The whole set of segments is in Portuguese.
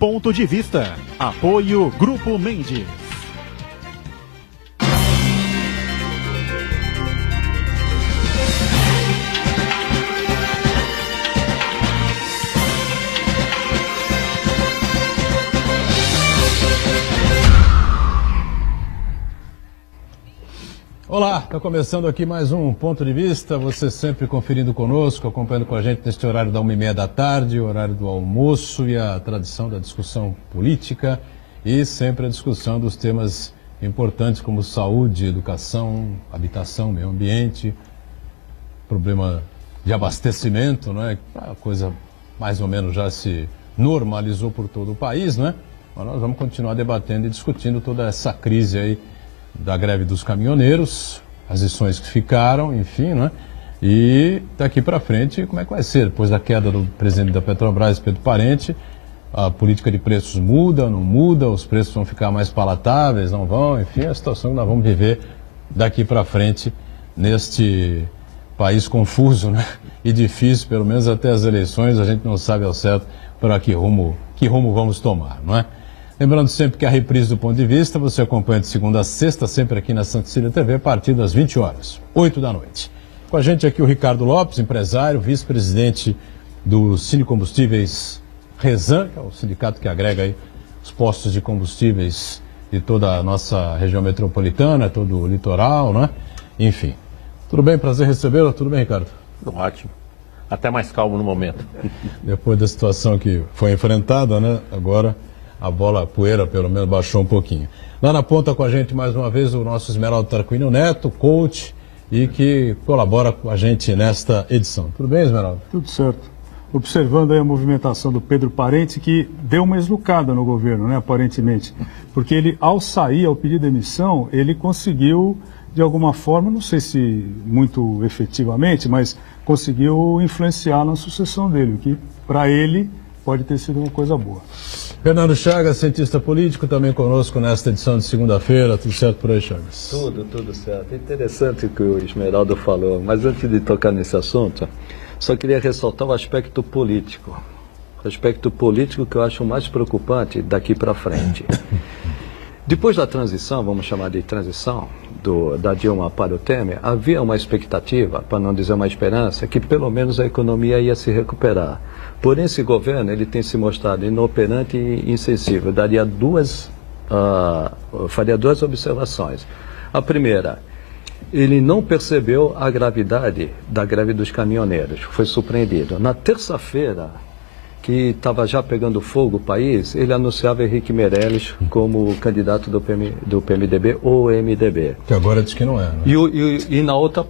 Ponto de Vista. Apoio Grupo Mendes. Olá, está começando aqui mais um Ponto de Vista, você sempre conferindo conosco, acompanhando com a gente neste horário da 1h30 da tarde, o horário do almoço e a tradição da discussão política e sempre a discussão dos temas importantes como saúde, educação, habitação, meio ambiente, problema de abastecimento, não é? A coisa mais ou menos já se normalizou por todo o país, não é? Mas nós vamos continuar debatendo e discutindo toda essa crise aí da greve dos caminhoneiros, as lições que ficaram, enfim, né? E daqui para frente, como é que vai ser? Depois da queda do presidente da Petrobras, Pedro Parente, a política de preços muda, não muda, os preços vão ficar mais palatáveis, não vão, enfim, a situação que nós vamos viver daqui para frente neste país confuso, né? E difícil, pelo menos até as eleições, a gente não sabe ao certo para que rumo vamos tomar, não é? Lembrando sempre que a reprise do Ponto de Vista você acompanha de segunda a sexta, sempre aqui na Santa Cecília TV, a partir das 20 horas, 8 da noite. Com a gente aqui o Ricardo Lopes, empresário, vice-presidente do Sindicombustíveis Resan, que é o sindicato que agrega aí os postos de combustíveis de toda a nossa região metropolitana, todo o litoral, né? Enfim. Tudo bem? Prazer recebê-lo. Tudo bem, Ricardo? Ótimo. Até mais calmo no momento. Depois da situação que foi enfrentada, né? Agora a poeira pelo menos baixou um pouquinho. Lá na ponta com a gente mais uma vez o nosso Esmeraldo Tarquínio Neto, coach, e que colabora com a gente nesta edição. Tudo bem, Esmeraldo? Tudo certo. Observando aí a movimentação do Pedro Parente, que deu uma eslucada no governo, né, aparentemente. Porque ele, ao sair, ao pedir demissão, ele conseguiu, de alguma forma, não sei se muito efetivamente, mas conseguiu influenciar na sucessão dele, o que, para ele, pode ter sido uma coisa boa. Fernando Chagas, cientista político, também conosco nesta edição de segunda-feira. Tudo certo por aí, Chagas? Tudo certo. Interessante o que o Esmeraldo falou, mas antes de tocar nesse assunto, só queria ressaltar o aspecto político. O aspecto político que eu acho mais preocupante daqui para frente. Depois da transição, vamos chamar de transição, da Dilma para o Temer, havia uma expectativa, para não dizer uma esperança, que pelo menos a economia ia se recuperar. Porém, esse governo ele tem se mostrado inoperante e insensível. Faria duas observações. A primeira, ele não percebeu a gravidade da greve dos caminhoneiros. Foi surpreendido. Na terça-feira, que estava já pegando fogo o país, ele anunciava Henrique Meirelles como candidato do PMDB ou MDB. Que agora diz que não é, né? E na outra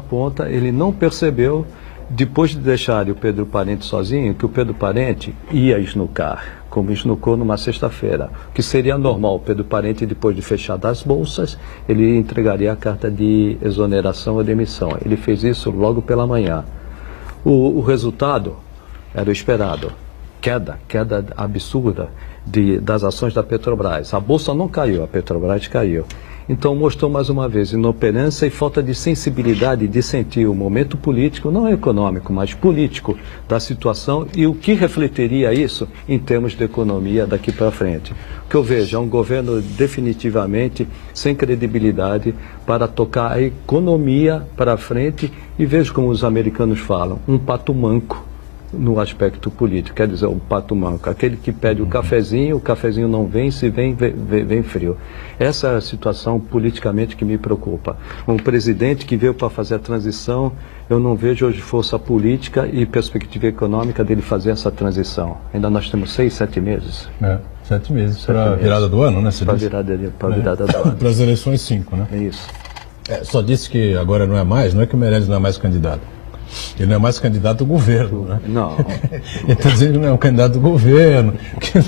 ponta, ele não percebeu, depois de deixar o Pedro Parente sozinho, que o Pedro Parente ia esnucar, como esnucou numa sexta-feira, que seria normal. O Pedro Parente, depois de fechar das bolsas, ele entregaria a carta de exoneração ou demissão. Ele fez isso logo pela manhã. O resultado era o esperado. Queda absurda das ações da Petrobras. A bolsa não caiu, a Petrobras caiu. Então mostrou mais uma vez inoperância e falta de sensibilidade de sentir o momento político, não econômico, mas político da situação e o que refletiria isso em termos de economia daqui para frente. O que eu vejo é um governo definitivamente sem credibilidade para tocar a economia para frente e vejo como os americanos falam, um pato manco no aspecto político, quer dizer, um pato manco, aquele que pede o cafezinho não vem, se vem frio. Essa é a situação politicamente que me preocupa. Um presidente que veio para fazer a transição, eu não vejo hoje força política e perspectiva econômica dele fazer essa transição. Ainda nós temos 6, 7 meses. 7 meses para a virada do ano, né? Para a virada do ano. Para as eleições 5, né? É isso. Só disse que agora não é que o Meirelles não é mais candidato. Ele não é mais candidato do governo, né? Não. Ele está dizendo que não é um candidato do governo, que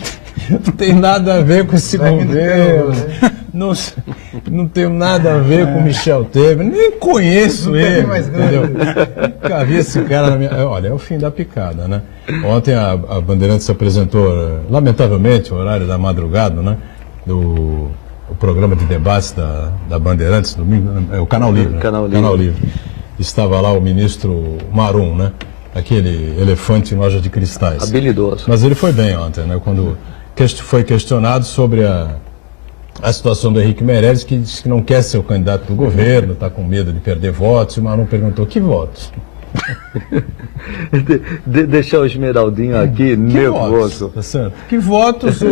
não tem nada a ver com esse governo, não tem nada a ver com Michel Temer, nem conheço ele, entendeu? Nunca vi esse cara na minha... Olha, é o fim da picada, né? Ontem a Bandeirantes apresentou, lamentavelmente, o horário da madrugada, né? O programa de debates da Bandeirantes, domingo, o Canal Livre. Canal Livre. Estava lá o ministro Marum, né? aquele elefante em loja de cristais. Habilidoso. Mas ele foi bem ontem, né? Quando foi questionado sobre a situação do Henrique Meirelles, que disse que não quer ser o candidato do governo, está com medo de perder votos, e o Marum perguntou: que votos? Deixar o Esmeraldinho aqui nervoso. Tá certo? Que votos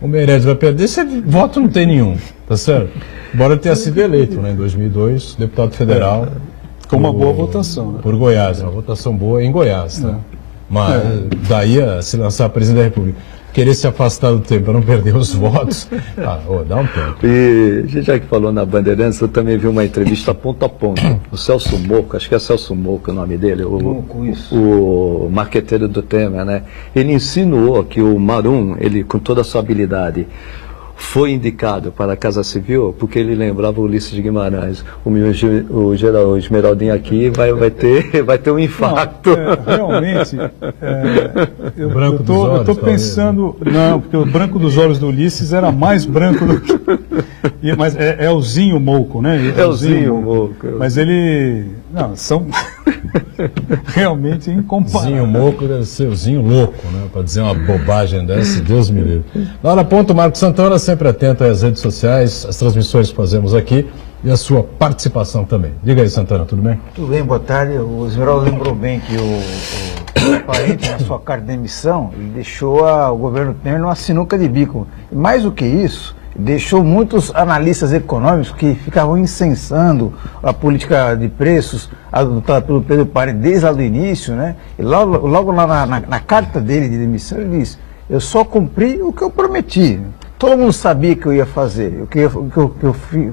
o Meirelles vai perder? Esse voto não tem nenhum, tá certo? Embora ele tenha sido eleito, né, em 2002, deputado federal. Com uma boa votação, né? Por Goiás, uma votação boa em Goiás, tá? Mas daí a se lançar presidente da República, querer se afastar do tempo para não perder os votos, dá um tempo. E já que falou na Bandeirantes, eu também vi uma entrevista ponto a ponto. O Celso Moco, acho que é Celso Moco o nome dele, o marqueteiro do Temer, né? Ele insinuou que o Marum, ele com toda a sua habilidade, foi indicado para a Casa Civil porque ele lembrava o Ulisses de Guimarães. O Esmeraldinho aqui vai ter um infarto. Não, realmente, eu estou pensando... Não, porque o branco dos olhos do Ulisses era mais branco do que... Mas é o Zinho Moco, né? É o Zinho Moco. Mas ele... Não, são realmente incomparáveis. Zinho Moco deve ser o Zinho Louco, né? Para dizer uma bobagem dessa, Deus me livre. Na hora ponto, Marcos Santana, sempre atento às redes sociais, as transmissões que fazemos aqui e a sua participação também. Diga aí, Santana, tudo bem? Tudo bem, boa tarde. O Esmeraldo lembrou bem que o Parente, na sua carta de demissão, ele deixou o governo Temer numa sinuca de bico. E mais do que isso, deixou muitos analistas econômicos que ficavam incensando a política de preços adotada pelo Pedro Parente desde lá do início, né? E logo lá na carta dele de demissão, ele disse: eu só cumpri o que eu prometi. Todo mundo sabia que eu ia fazer. O que eu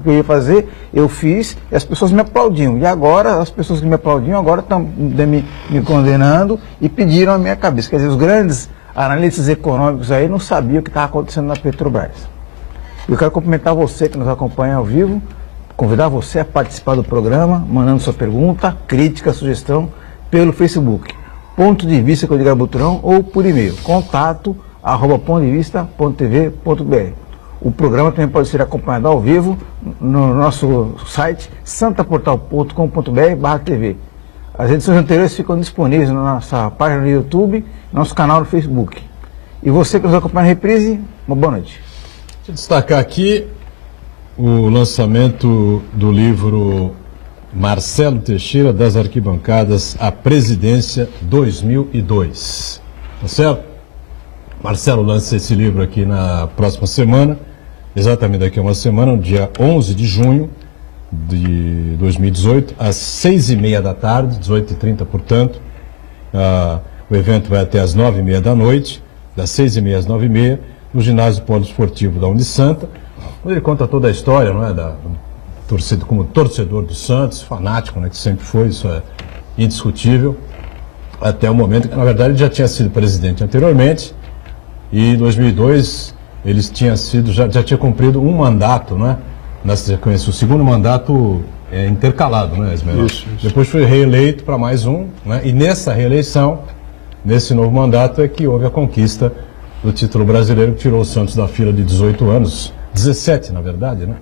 ia fazer, eu fiz e as pessoas me aplaudiam. E agora, as pessoas que me aplaudiam agora estão me condenando e pediram a minha cabeça. Quer dizer, os grandes analistas econômicos aí não sabiam o que estava acontecendo na Petrobras. Eu quero cumprimentar você que nos acompanha ao vivo, convidar você a participar do programa, mandando sua pergunta, crítica, sugestão pelo Facebook. Ponto de Vista com Edgar Butrão ou por e-mail, contato@pontodevista.tv.br. O programa também pode ser acompanhado ao vivo no nosso site santaportal.com.br/tv. As edições anteriores ficam disponíveis na nossa página no YouTube, nosso canal no Facebook. E você que nos acompanha na reprise, uma boa noite. Deixa eu destacar aqui o lançamento do livro Marcelo Teixeira, das Arquibancadas à Presidência 2002. Tá certo? Marcelo lança esse livro aqui na próxima semana, exatamente daqui a uma semana, no dia 11 de junho de 2018, às 6h30 da tarde, 18h30, portanto. O evento vai até às 9h30 da noite, das 6h30 às 9h30, no ginásio poliesportivo da Unisanta. Ele conta toda a história, não é, como torcedor do Santos, fanático, né, que sempre foi, isso é indiscutível, até o momento que, na verdade, ele já tinha sido presidente anteriormente, e em 2002 ele já tinha cumprido um mandato, né, na sequência, o segundo mandato intercalado, né, Esmeralda? Isso. Depois foi reeleito para mais um, né, e nessa reeleição, nesse novo mandato, é que houve a conquista do título brasileiro, que tirou o Santos da fila de 18 anos, 17 na verdade, né?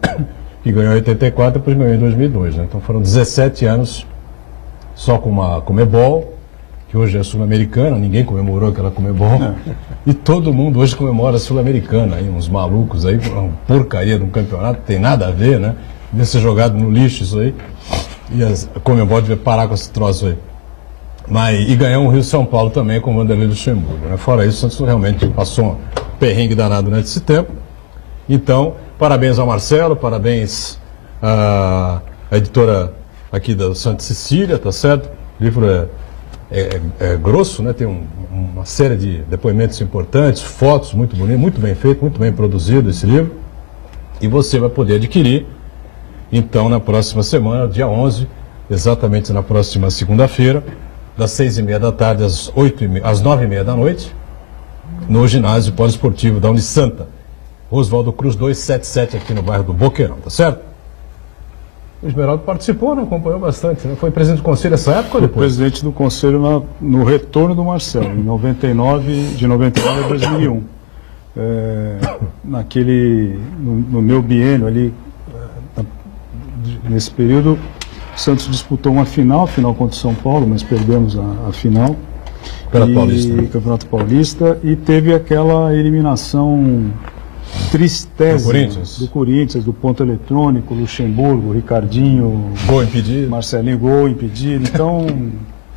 Que ganhou em 84 e depois ganhou em 2002, né? Então foram 17 anos só com uma Comebol, que hoje é sul-americana, ninguém comemorou aquela Comebol, e todo mundo hoje comemora a sul-americana, aí uns malucos aí, uma porcaria de um campeonato, tem nada a ver, né? Devia ser jogado no lixo isso aí, e a Comebol devia parar com esse troço aí. E ganhou um Rio-São Paulo também com o Vanderlei Luxemburgo, né? Fora isso, o Santos realmente passou um perrengue danado nesse tempo. Então, parabéns ao Marcelo, parabéns à editora aqui da Santa Cecília, tá certo? O livro é grosso, né? Tem uma série de depoimentos importantes, fotos muito bonitas, muito bem feito, muito bem produzido esse livro. E você vai poder adquirir, então, na próxima semana, dia 11, exatamente na próxima segunda-feira, das 6h30 da tarde às 9h30 da noite, no ginásio poliesportivo da Unisanta, Oswaldo Cruz 277, aqui no bairro do Boqueirão, tá certo? O Esmeraldo participou, né? Acompanhou bastante, né? Foi presidente do conselho nessa época ou depois? Foi presidente do conselho no retorno do Marcelo, em 99, de 99 a 2001. No meu biênio ali, nesse período, O Santos disputou uma final contra o São Paulo, mas perdemos a final. Campeonato Paulista, né? Campeonato Paulista, e teve aquela eliminação tristeza do Corinthians, do ponto eletrônico, Luxemburgo, Ricardinho, Gol impedido. Marcelinho, gol impedido. Então,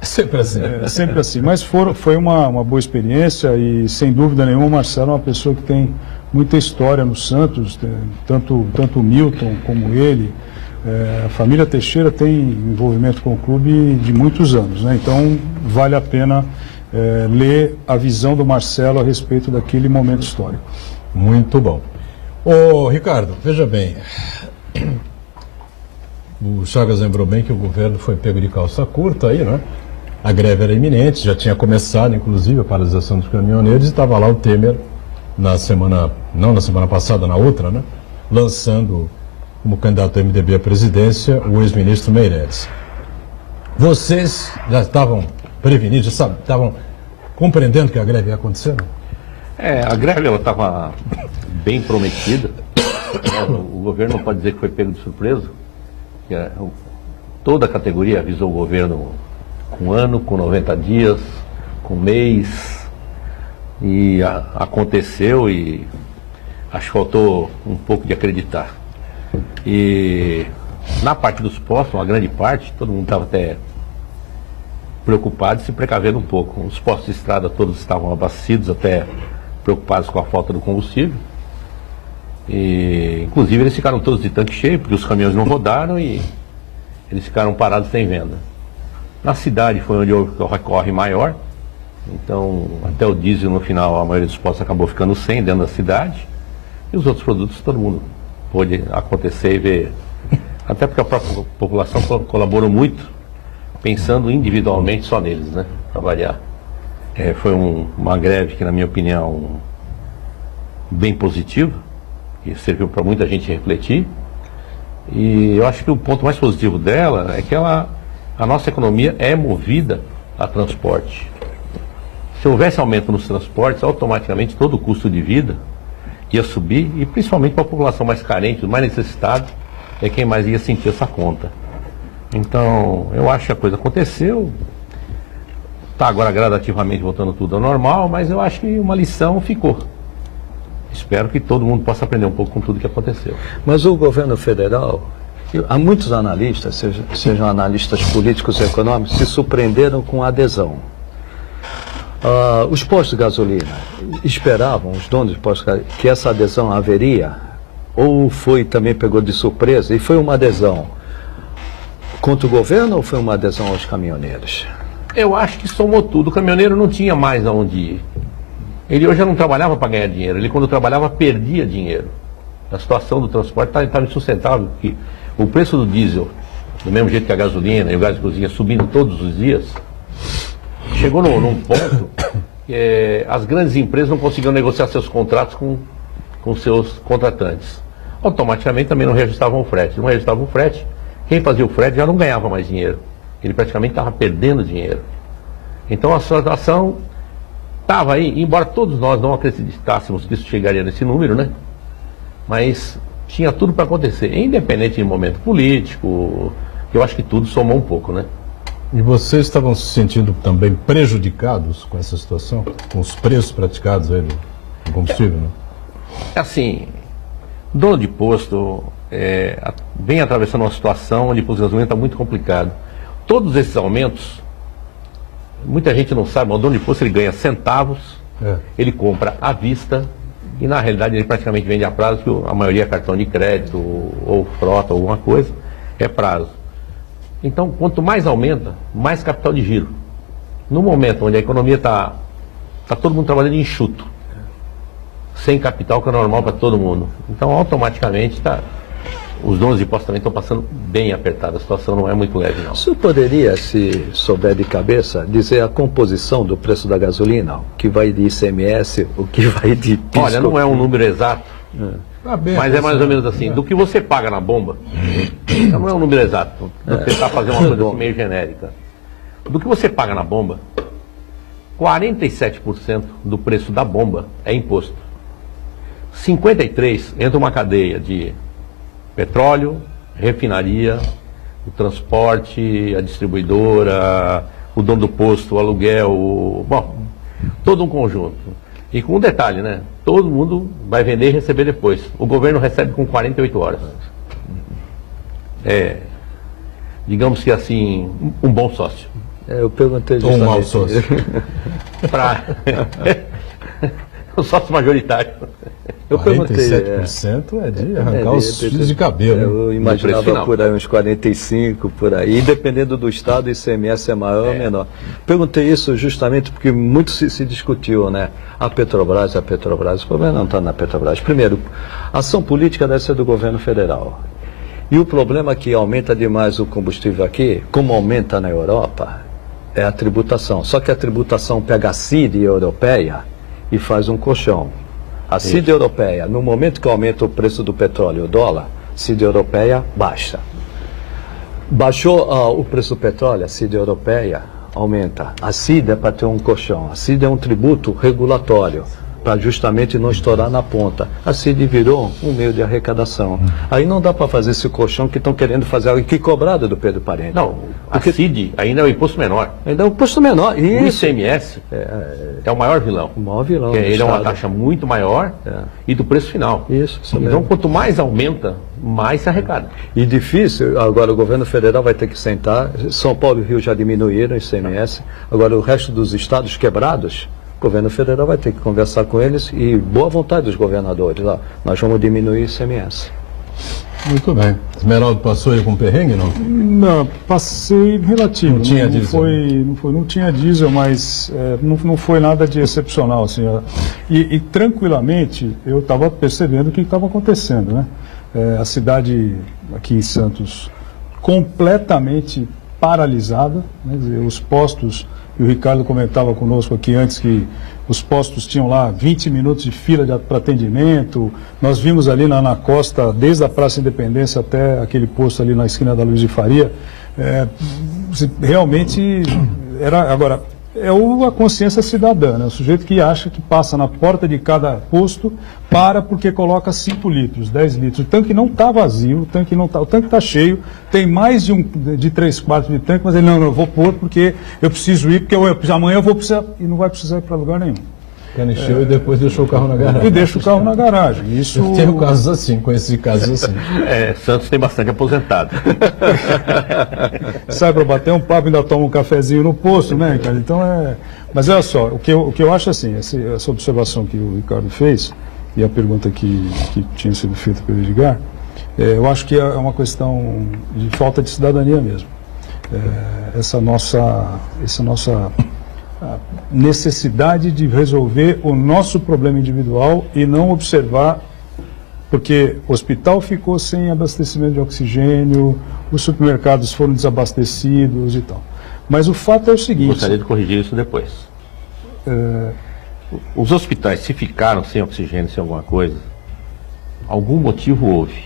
Sempre assim. sempre assim. Mas foi uma boa experiência e, sem dúvida nenhuma, o Marcelo é uma pessoa que tem muita história no Santos, tanto o Milton como ele. A família Teixeira tem envolvimento com o clube de muitos anos, né? Então vale a pena ler a visão do Marcelo a respeito daquele momento histórico. Muito bom. Ô, Ricardo, veja bem. O Chagas lembrou bem que o governo foi pego de calça curta aí, né? A greve era iminente, já tinha começado, inclusive, a paralisação dos caminhoneiros, e estava lá o Temer não na semana passada, na outra, né? Lançando como candidato do MDB à presidência o ex-ministro Meirelles. Vocês já estavam prevenidos, já estavam compreendendo que a greve ia acontecer, não? A greve estava bem prometida. O governo não pode dizer que foi pego de surpresa. Toda a categoria avisou o governo com um ano, com 90 dias, com mês. E aconteceu e acho que faltou um pouco de acreditar. E na parte dos postos, uma grande parte, todo mundo estava até preocupado e se precavendo um pouco. Os postos de estrada todos estavam abastecidos, até preocupados com a falta do combustível. E, inclusive, eles ficaram todos de tanque cheio, porque os caminhões não rodaram e eles ficaram parados sem venda. Na cidade foi onde houve o recorre maior. Então, até o diesel, no final, a maioria dos postos acabou ficando sem dentro da cidade. E os outros produtos, todo mundo pôde acontecer e ver. Até porque a própria população colaborou muito, pensando individualmente só neles, né? Para variar. Foi uma greve que, na minha opinião, bem positiva, que serviu para muita gente refletir. E eu acho que o ponto mais positivo dela é que a nossa economia é movida a transporte. Se houvesse aumento nos transportes, automaticamente todo o custo de vida ia subir, e principalmente para a população mais carente, mais necessitada, é quem mais ia sentir essa conta. Então, eu acho que a coisa aconteceu. Está agora gradativamente voltando tudo ao normal, mas eu acho que uma lição ficou. Espero que todo mundo possa aprender um pouco com tudo que aconteceu. Mas o governo federal, há muitos analistas, sejam analistas políticos e econômicos, se surpreenderam com a adesão. Os postos de gasolina esperavam, os donos de postos de gasolina, que essa adesão haveria, ou também pegou de surpresa, e foi uma adesão contra o governo ou foi uma adesão aos caminhoneiros? Eu acho que somou tudo. O caminhoneiro não tinha mais aonde ir. Ele hoje já não trabalhava para ganhar dinheiro. Ele, quando trabalhava, perdia dinheiro. A situação do transporte estava insustentável, porque o preço do diesel, do mesmo jeito que a gasolina e o gás de cozinha, subindo todos os dias, chegou num ponto que as grandes empresas não conseguiam negociar seus contratos com seus contratantes. Automaticamente também não reajustavam o frete. Não reajustavam o frete, quem fazia o frete já não ganhava mais dinheiro. Ele praticamente estava perdendo dinheiro. Então a situação estava aí, embora todos nós não acreditássemos que isso chegaria nesse número, né? Mas tinha tudo para acontecer, independente de momento político. Eu acho que tudo somou um pouco, né? E vocês estavam se sentindo também prejudicados com essa situação? Com os preços praticados aí do combustível, né? Assim, dono de posto vem atravessando uma situação onde o posto de gasolina está muito complicado. Todos esses aumentos, muita gente não sabe, mas o dono de posto ele ganha centavos, ele compra à vista e na realidade ele praticamente vende a prazo, que a maioria é cartão de crédito ou frota, alguma coisa, é prazo. Então, quanto mais aumenta, mais capital de giro. No momento onde a economia está todo mundo trabalhando enxuto, sem capital, que é normal para todo mundo. Então, automaticamente, os donos de postos também estão passando bem apertado. A situação não é muito leve, não. O senhor poderia, se souber de cabeça, dizer a composição do preço da gasolina? O que vai de ICMS, o que vai de PIS? Olha, não é um número exato, mas é mais ou menos assim. Do que você paga na bomba, não é um número exato. Vou tentar fazer uma coisa assim meio genérica. Do que você paga na bomba, 47% do preço da bomba é imposto. 53% entra uma cadeia de petróleo, refinaria, o transporte, a distribuidora, o dono do posto, o aluguel, bom, todo um conjunto. E com um detalhe, né? Todo mundo vai vender e receber depois. O governo recebe com 48 horas. Digamos que assim, um bom sócio. Eu perguntei Ou justamente... um mau sócio. O sócio majoritário. Eu perguntei... 47% é de arrancar os fios de cabelo. Hein? Eu imaginava por aí uns 45%, por aí. E dependendo do estado, o ICMS é maior ou menor. Perguntei isso justamente porque muito se discutiu, né? A Petrobras. O problema não está na Petrobras. Primeiro, a ação política deve ser do governo federal. E o problema que aumenta demais o combustível aqui, como aumenta na Europa, é a tributação. Só que a tributação pega a CID europeia e faz um colchão. A CID europeia, no momento que aumenta o preço do petróleo e o dólar, a CID europeia baixa. Baixou o preço do petróleo, a CID europeia aumenta. A CID é para ter um colchão. A CID é um tributo regulatório, para justamente não estourar na ponta. A CID virou um meio de arrecadação. Aí não dá para fazer esse colchão que estão querendo fazer algo que cobrado do Pedro Parente. Não, a CID ainda é o imposto menor. Ainda é o imposto menor. O Isso. ICMS é o maior vilão. O maior vilão. Ele é uma taxa muito maior e do preço final. Isso Então, mesmo. quanto mais aumenta, mais se arrecada. E difícil, agora o governo federal vai ter que sentar. São Paulo e Rio já diminuíram o ICMS. Agora o resto dos estados quebrados, o governo federal vai ter que conversar com eles e boa vontade dos governadores. Ó, nós vamos diminuir o ICMS. Muito bem. Esmeraldo passou aí com perrengue, não? Não, passei relativo. Não tinha diesel. Não tinha diesel, mas não foi nada de excepcional. Assim, ó. E tranquilamente eu estava percebendo o que estava acontecendo, né? A cidade aqui em Santos completamente paralisada, né? Quer dizer, os postos, e o Ricardo comentava conosco aqui antes que os postos tinham lá 20 minutos de fila para atendimento. Nós vimos ali na costa, desde a Praça Independência até aquele posto ali na esquina da Luiz de Faria, realmente era... Agora, a consciência cidadã, né? O sujeito que acha que passa na porta de cada posto, porque coloca 5 litros, 10 litros. O tanque não está vazio, o tanque está cheio, tem mais de 3/4 de tanque, mas ele, não, eu vou pôr porque eu preciso ir, porque amanhã eu vou precisar, e não vai precisar ir para lugar nenhum. Encheu e depois deixou o carro na garagem. E deixa o carro na garagem. Isso... Tem casos assim, conheci casos assim. Santos tem bastante aposentado. Sai para bater um papo, ainda toma um cafezinho no posto, né, Ricardo? Então Mas olha só, o que eu acho assim, essa observação que o Ricardo fez, e a pergunta que tinha sido feita pelo Edgar, eu acho que é uma questão de falta de cidadania mesmo. Essa nossa necessidade de resolver o nosso problema individual e não observar, porque o hospital ficou sem abastecimento de oxigênio, os supermercados foram desabastecidos e tal. Mas o fato é o seguinte... Gostaria de corrigir isso depois. Os hospitais, se ficaram sem oxigênio, sem alguma coisa, algum motivo houve.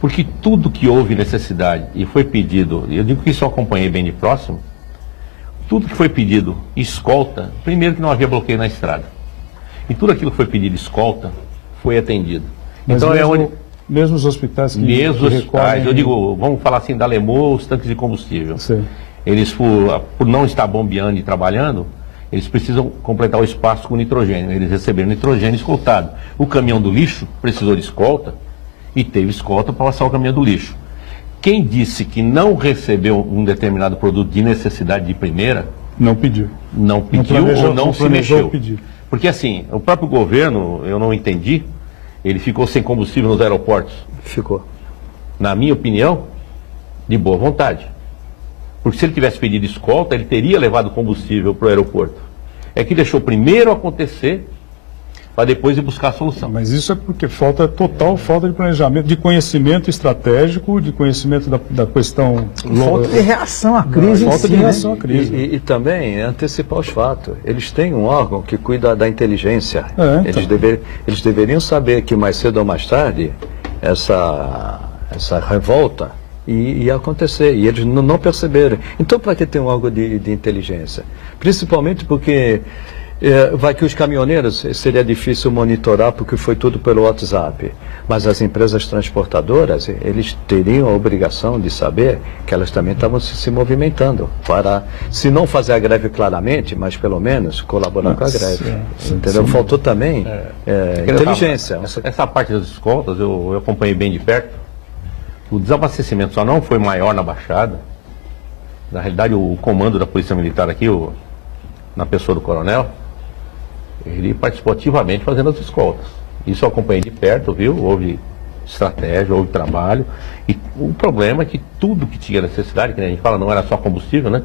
Porque tudo que houve necessidade e foi pedido, eu digo que isso eu acompanhei bem de próximo, tudo que foi pedido escolta, primeiro que não havia bloqueio na estrada. E tudo aquilo que foi pedido escolta foi atendido. Mas então mesmo os hospitais que mesmo os hospitais, recorrem... eu digo, vamos falar assim, da Lemô, os tanques de combustível. Sim. Eles, por não estar bombeando e trabalhando, eles precisam completar o espaço com nitrogênio. Eles receberam nitrogênio escoltado. O caminhão do lixo precisou de escolta e teve escolta para passar o caminhão do lixo. Quem disse que não recebeu um determinado produto de necessidade de primeira, não pediu. Não pediu ou não se mexeu. Porque assim, o próprio governo, eu não entendi, ele ficou sem combustível nos aeroportos. Ficou. Na minha opinião, de boa vontade. Porque se ele tivesse pedido escolta, ele teria levado combustível para o aeroporto. É que deixou primeiro acontecer, para depois ir buscar a solução. Mas isso é porque falta de planejamento, de conhecimento estratégico, de conhecimento da questão... Falta de reação à crise. Falta de reação à crise. E também antecipar os fatos. Eles têm um órgão que cuida da inteligência. Então. Eles deveriam saber que mais cedo ou mais tarde essa revolta ia acontecer. E eles não perceberam. Então, para que ter um órgão de inteligência? Principalmente porque Vai que os caminhoneiros seria difícil monitorar porque foi tudo pelo WhatsApp, mas as empresas transportadoras, eles teriam a obrigação de saber que elas também estavam se movimentando para, se não fazer a greve claramente, mas pelo menos colaborar com a greve. Entendeu? Faltou também inteligência. Essa parte das escoltas eu acompanhei bem de perto. O desabastecimento só não foi maior na Baixada. Na realidade, o comando da Polícia Militar aqui, na pessoa do coronel, ele participou ativamente fazendo as escoltas. Isso eu acompanhei de perto, viu? Houve estratégia, houve trabalho. E o problema é que tudo que tinha necessidade, que nem a gente fala, não era só combustível, né?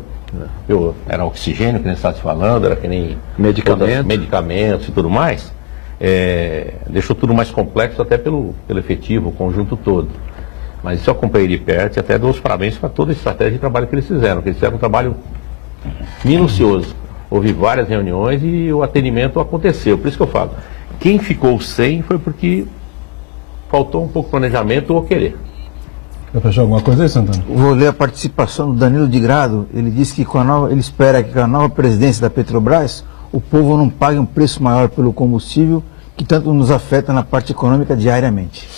Era oxigênio, que nem está se falando, era que nem medicamentos e tudo mais. Deixou tudo mais complexo até pelo efetivo, o conjunto todo. Mas isso eu acompanhei de perto e até dou os parabéns para toda a estratégia de trabalho que eles fizeram. Que eles fizeram um trabalho minucioso. Houve várias reuniões e o atendimento aconteceu. Por isso que eu falo, quem ficou sem foi porque faltou um pouco de planejamento ou querer. Quer fechar alguma coisa aí, Santana? Vou ler a participação do Danilo de Grado. Ele disse que ele espera que com a nova presidência da Petrobras, o povo não pague um preço maior pelo combustível que tanto nos afeta na parte econômica diariamente.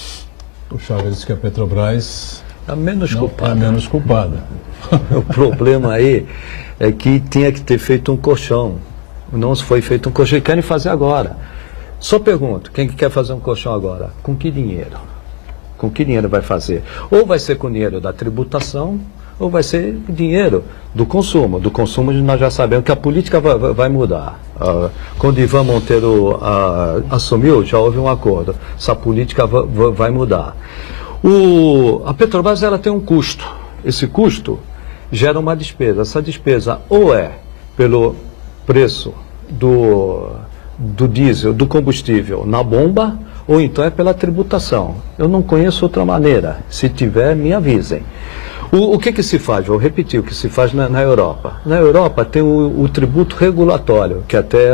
O Chaves disse que a Petrobras é menos culpada. O problema aí é que tinha que ter feito um colchão. Não foi feito um colchão e querem fazer agora. Só pergunto, quem que quer fazer um colchão agora? Com que dinheiro? Com que dinheiro vai fazer? Ou vai ser com dinheiro da tributação, ou vai ser dinheiro do consumo. Do consumo nós já sabemos que a política vai mudar. Quando Ivan Monteiro assumiu, já houve um acordo. Essa política vai mudar. A Petrobras ela tem um custo. Esse custo gera uma despesa. Essa despesa ou é pelo preço do diesel, do combustível na bomba, ou então é pela tributação. Eu não conheço outra maneira. Se tiver, me avisem. O que se faz? Vou repetir o que se faz na Europa. Na Europa tem o tributo regulatório, que até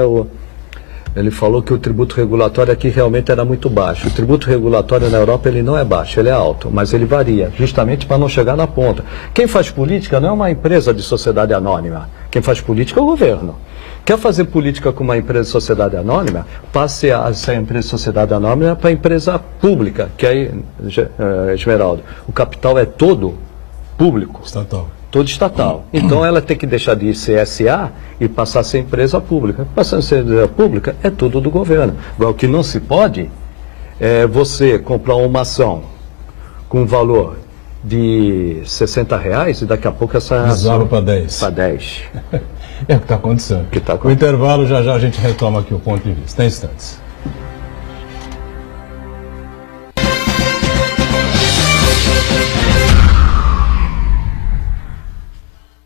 ele falou que o tributo regulatório aqui realmente era muito baixo. O tributo regulatório na Europa ele não é baixo, ele é alto, mas ele varia, justamente para não chegar na ponta. Quem faz política não é uma empresa de sociedade anônima. Quem faz política é o governo. Quer fazer política com uma empresa de sociedade anônima? Passe essa empresa de sociedade anônima para a empresa pública, que aí, Esmeraldo, o capital é todo público. Estatal. Todo estatal. Então ela tem que deixar de ser SA e passar a ser empresa pública. Passando a ser empresa pública é tudo do governo. Agora, o que não se pode é você comprar uma ação com um valor de R$60 e daqui a pouco essa ação para 10. Para 10. É o que está acontecendo. O intervalo, já a gente retoma aqui o ponto de vista. Tem instantes.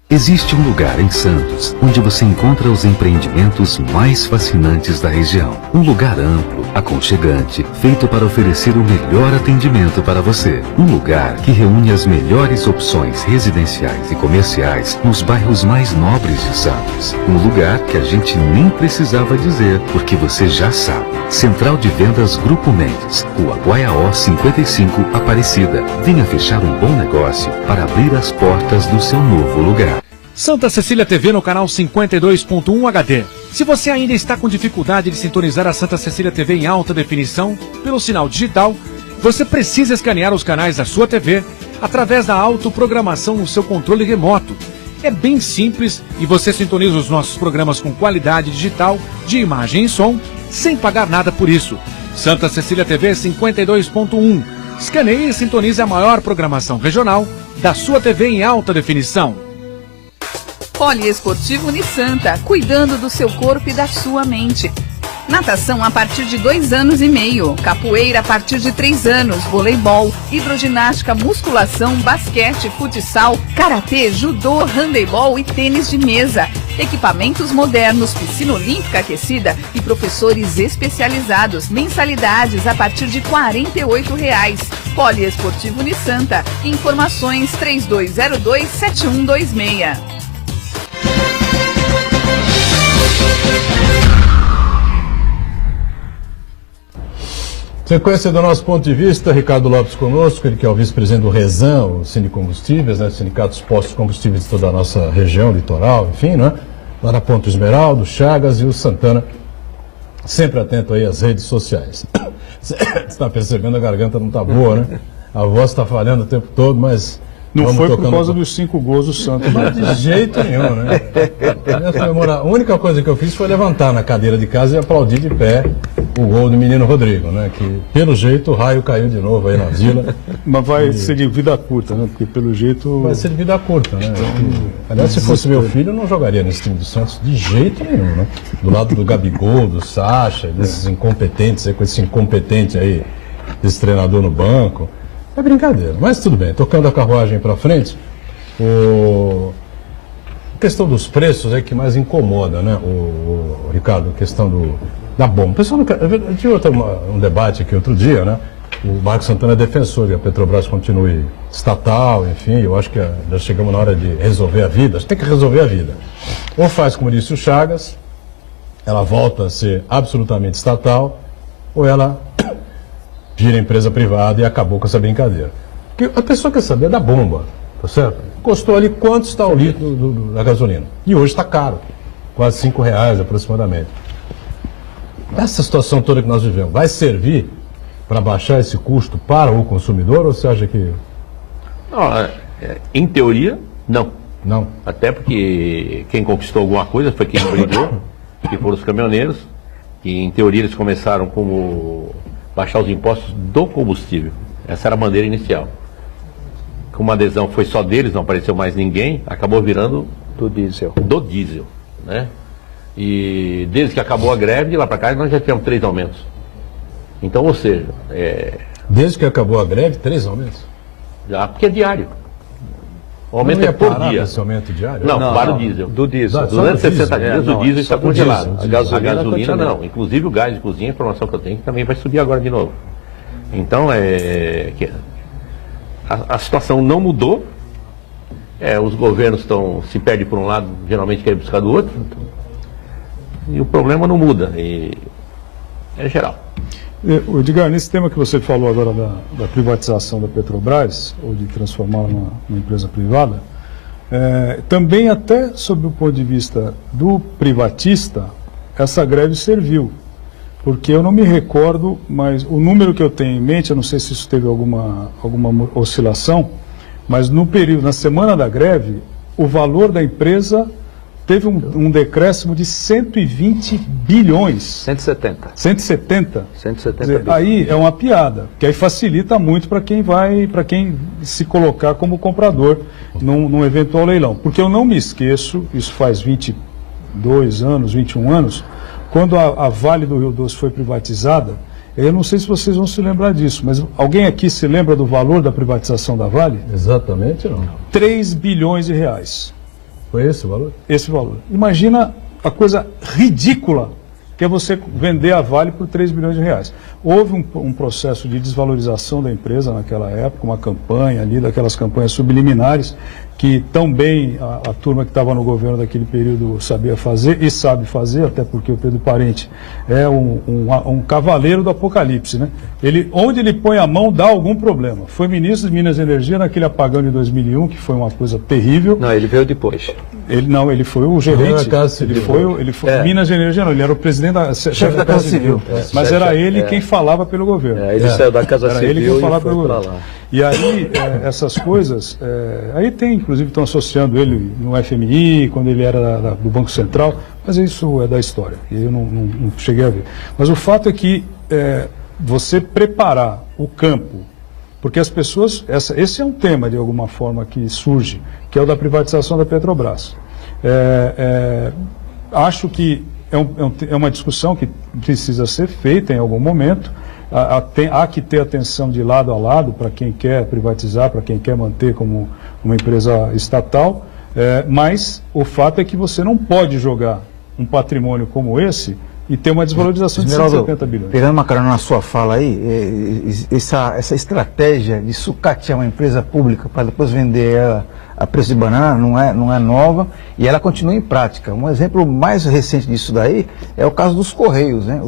Existe um lugar em Santos onde você encontra os empreendimentos mais fascinantes da região. Um lugar amplo, aconchegante, feito para oferecer o melhor atendimento para você. Um lugar que reúne as melhores opções residenciais e comerciais nos bairros mais nobres de Santos. Um lugar que a gente nem precisava dizer, porque você já sabe. Central de Vendas Grupo Mendes, Rua Guaiaó 55, Aparecida. Venha fechar um bom negócio para abrir as portas do seu novo lugar. Santa Cecília TV no canal 52.1 HD. Se você ainda está com dificuldade de sintonizar a Santa Cecília TV em alta definição pelo sinal digital, você precisa escanear os canais da sua TV através da autoprogramação no seu controle remoto. É bem simples e você sintoniza os nossos programas com qualidade digital de imagem e som sem pagar nada por isso. Santa Cecília TV 52.1. Escaneie e sintonize a maior programação regional da sua TV em alta definição. Poliesportivo Unisanta, cuidando do seu corpo e da sua mente. Natação a partir de 2 anos e meio, capoeira a partir de 3 anos, voleibol, hidroginástica, musculação, basquete, futsal, karatê, judô, handebol e tênis de mesa. Equipamentos modernos, piscina olímpica aquecida e professores especializados. Mensalidades a partir de R$ 48,00. Poliesportivo Unisanta. Informações 3202-7126. Sequência do nosso ponto de vista, Ricardo Lopes conosco, ele que é o vice-presidente do Resan, o Sindicombustíveis, né, Sindicato dos Postos de Combustíveis de toda a nossa região, litoral, enfim, né? lá na Ponto Esmeralda, o Chagas e o Santana, sempre atento aí às redes sociais. Você está percebendo, a garganta não está boa, né? A voz está falhando o tempo todo, mas... Não foi por causa dos 5 gols do Santos. Mas de jeito nenhum, né? A única coisa que eu fiz foi levantar na cadeira de casa e aplaudir de pé o gol do menino Rodrigo, né? Que, pelo jeito, o raio caiu de novo aí na Vila. Mas vai ser de vida curta, né? Porque, pelo jeito... Vai ser de vida curta, né? Aliás, se fosse meu filho, eu não jogaria nesse time do Santos de jeito nenhum, né? Do lado do Gabigol, do Sacha, desses incompetentes aí, com esse incompetente aí, desse treinador no banco. É brincadeira, mas tudo bem. Tocando a carruagem para frente, a questão dos preços é que mais incomoda, né, o Ricardo, a questão da bomba. O pessoal eu tive um debate aqui outro dia, né? O Marcos Santana é defensor que a Petrobras continue estatal, enfim, eu acho que já chegamos na hora de resolver a vida. A gente tem que resolver a vida. Ou faz, como disse o Chagas, ela volta a ser absolutamente estatal, ou ela vira empresa privada e acabou com essa brincadeira. Porque a pessoa quer saber da bomba, tá certo? Custou ali quanto está o litro da gasolina. E hoje está caro, quase R$5 aproximadamente. Essa situação toda que nós vivemos vai servir para baixar esse custo para o consumidor, ou você acha que... Não, em teoria, não. Não. Até porque quem conquistou alguma coisa foi quem brigou, que foram os caminhoneiros, que em teoria eles começaram como baixar os impostos do combustível. Essa era a bandeira inicial. Como a adesão foi só deles, não apareceu mais ninguém, acabou virando do diesel. Do diesel, né? E desde que acabou a greve, de lá para cá, nós já tivemos 3 aumentos. Então, ou seja... Desde que acabou a greve, 3 aumentos? Já, porque é diário. O aumento é por dia. Esse aumento diário? Não, para o diesel. Do diesel. 260 dias o diesel está congelado. A gasolina não. Inclusive o gás de cozinha, a informação que eu tenho, que também vai subir agora de novo. Então, a situação não mudou. Os governos se perdem por um lado, geralmente querem buscar do outro. E o problema não muda. É geral. Edgar, nesse tema que você falou agora da privatização da Petrobras, ou de transformá-la numa empresa privada, também até sob o ponto de vista do privatista, essa greve serviu. Porque eu não me recordo, mas o número que eu tenho em mente, eu não sei se isso teve alguma oscilação, mas na semana da greve, o valor da empresa teve um decréscimo de 120 bilhões. 170. 170? 170 dizer, bilhões. Aí é uma piada, que aí facilita muito para quem se colocar como comprador num eventual leilão. Porque eu não me esqueço, isso faz 22 anos, 21 anos, quando a Vale do Rio Doce foi privatizada, eu não sei se vocês vão se lembrar disso, mas alguém aqui se lembra do valor da privatização da Vale? Exatamente não. 3 bilhões de reais. Foi esse o valor? Esse valor. Imagina a coisa ridícula que é você vender a Vale por 3 bilhões de reais. Houve um processo de desvalorização da empresa naquela época, uma campanha ali, daquelas campanhas subliminares, que tão bem a turma que estava no governo daquele período sabia fazer e sabe fazer, até porque o Pedro Parente é um cavaleiro do apocalipse, né? Onde ele põe a mão dá algum problema. Foi ministro de Minas e Energia naquele apagão de 2001, que foi uma coisa terrível. Não, ele veio depois. Ele foi o gerente. Ele foi Minas e Energia, não, ele era o presidente chefe da Casa Civil. Mas era ele quem falava pelo governo. Ele saiu da Casa Civil ele quem falava pelo governo. Lá. E aí, essas coisas, aí inclusive estão associando ele no FMI, quando ele era do Banco Central, mas isso é da história, e eu não cheguei a ver. Mas o fato é que você preparar o campo, porque as pessoas, esse é um tema de alguma forma que surge, que é o da privatização da Petrobras. Acho que é uma discussão que precisa ser feita em algum momento. Há que ter atenção de lado a lado para quem quer privatizar, para quem quer manter como uma empresa estatal, mas o fato é que você não pode jogar um patrimônio como esse e ter uma desvalorização de 170 bilhões. Pegando uma carona na sua fala aí, essa estratégia de sucatear uma empresa pública para depois vender ela a preço de banana não é nova e ela continua em prática. Um exemplo mais recente disso daí é o caso dos Correios, né?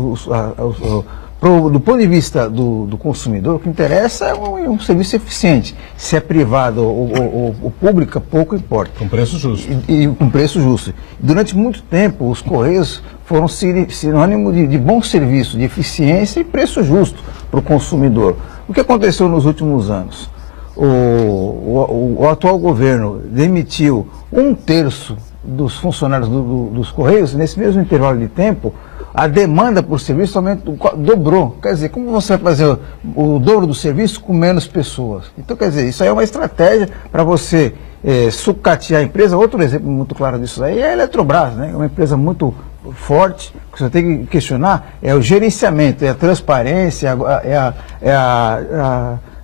do ponto de vista do consumidor, o que interessa é um serviço eficiente. Se é privado ou público, pouco importa. Com preço justo. E com preço justo. Durante muito tempo, os Correios foram sinônimo de bom serviço, de eficiência e preço justo para o consumidor. O que aconteceu nos últimos anos? O atual governo demitiu 1/3 dos funcionários dos Correios. Nesse mesmo intervalo de tempo, a demanda por serviço dobrou. Quer dizer, como você vai fazer o dobro do serviço com menos pessoas? Então, quer dizer, isso aí é uma estratégia para você sucatear a empresa. Outro exemplo muito claro disso aí é a Eletrobras, né? É uma empresa muito forte. O que você tem que questionar é o gerenciamento, é a transparência, é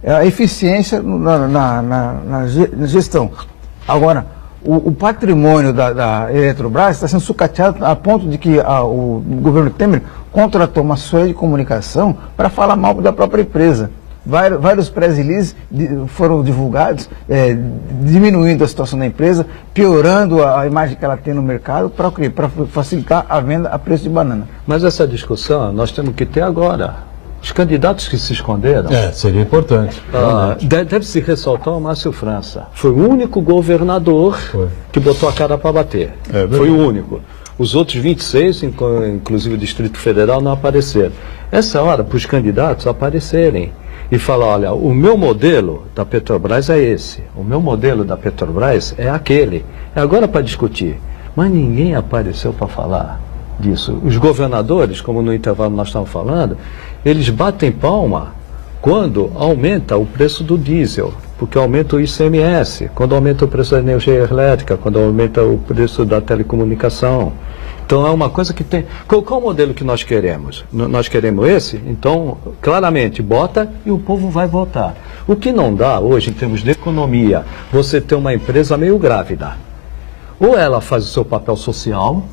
a eficiência na gestão. Agora, o patrimônio da Eletrobras está sendo sucateado a ponto de que o governo Temer contratou uma assessoria de comunicação para falar mal da própria empresa. Vários press releases foram divulgados, diminuindo a situação da empresa, piorando a imagem que ela tem no mercado, para facilitar a venda a preço de banana. Mas essa discussão nós temos que ter agora. Os candidatos que se esconderam... seria importante. Deve-se ressaltar o Márcio França. Foi o único governador que botou a cara para bater. Foi o único. Os outros 26, inclusive o Distrito Federal, não apareceram. Essa hora, para os candidatos aparecerem e falar, olha, o meu modelo da Petrobras é esse. O meu modelo da Petrobras é aquele. É agora para discutir. Mas ninguém apareceu para falar disso. Os governadores, como no intervalo nós estamos falando, eles batem palma quando aumenta o preço do diesel, porque aumenta o ICMS, quando aumenta o preço da energia elétrica, quando aumenta o preço da telecomunicação. Então é uma coisa que tem... Qual o modelo que nós queremos? Nós queremos esse? Então, claramente, bota e o povo vai votar. O que não dá hoje, em termos de economia, você ter uma empresa meio grávida. Ou ela faz o seu papel social,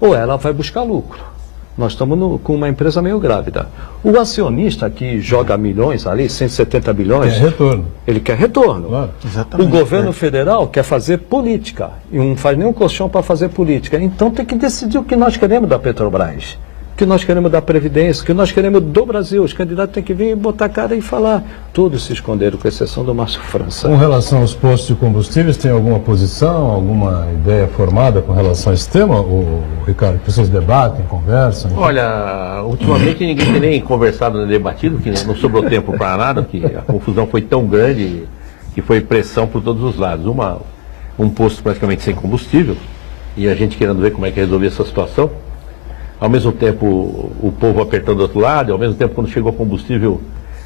ou ela vai buscar lucro. Nós estamos com uma empresa meio grávida. O acionista que joga milhões ali, 170 bilhões... Quer retorno. Ele quer retorno. Claro. Exatamente. O governo federal quer fazer política. E não faz nenhum colchão para fazer política. Então tem que decidir o que nós queremos da Petrobras. O que nós queremos da Previdência, o que nós queremos do Brasil. Os candidatos têm que vir e botar a cara e falar. Todos se esconderam, com exceção do Márcio França. Com relação aos postos de combustíveis, tem alguma posição, alguma ideia formada com relação a esse tema, Ricardo, que vocês debatem, conversam? Olha, ultimamente ninguém tem nem conversado nem debatido, que não sobrou tempo para nada, que a confusão foi tão grande que foi pressão por todos os lados. Um posto praticamente sem combustível, e a gente querendo ver como é que resolver essa situação. Ao mesmo tempo, o povo apertando do outro lado, e ao mesmo tempo, quando chegou combustível,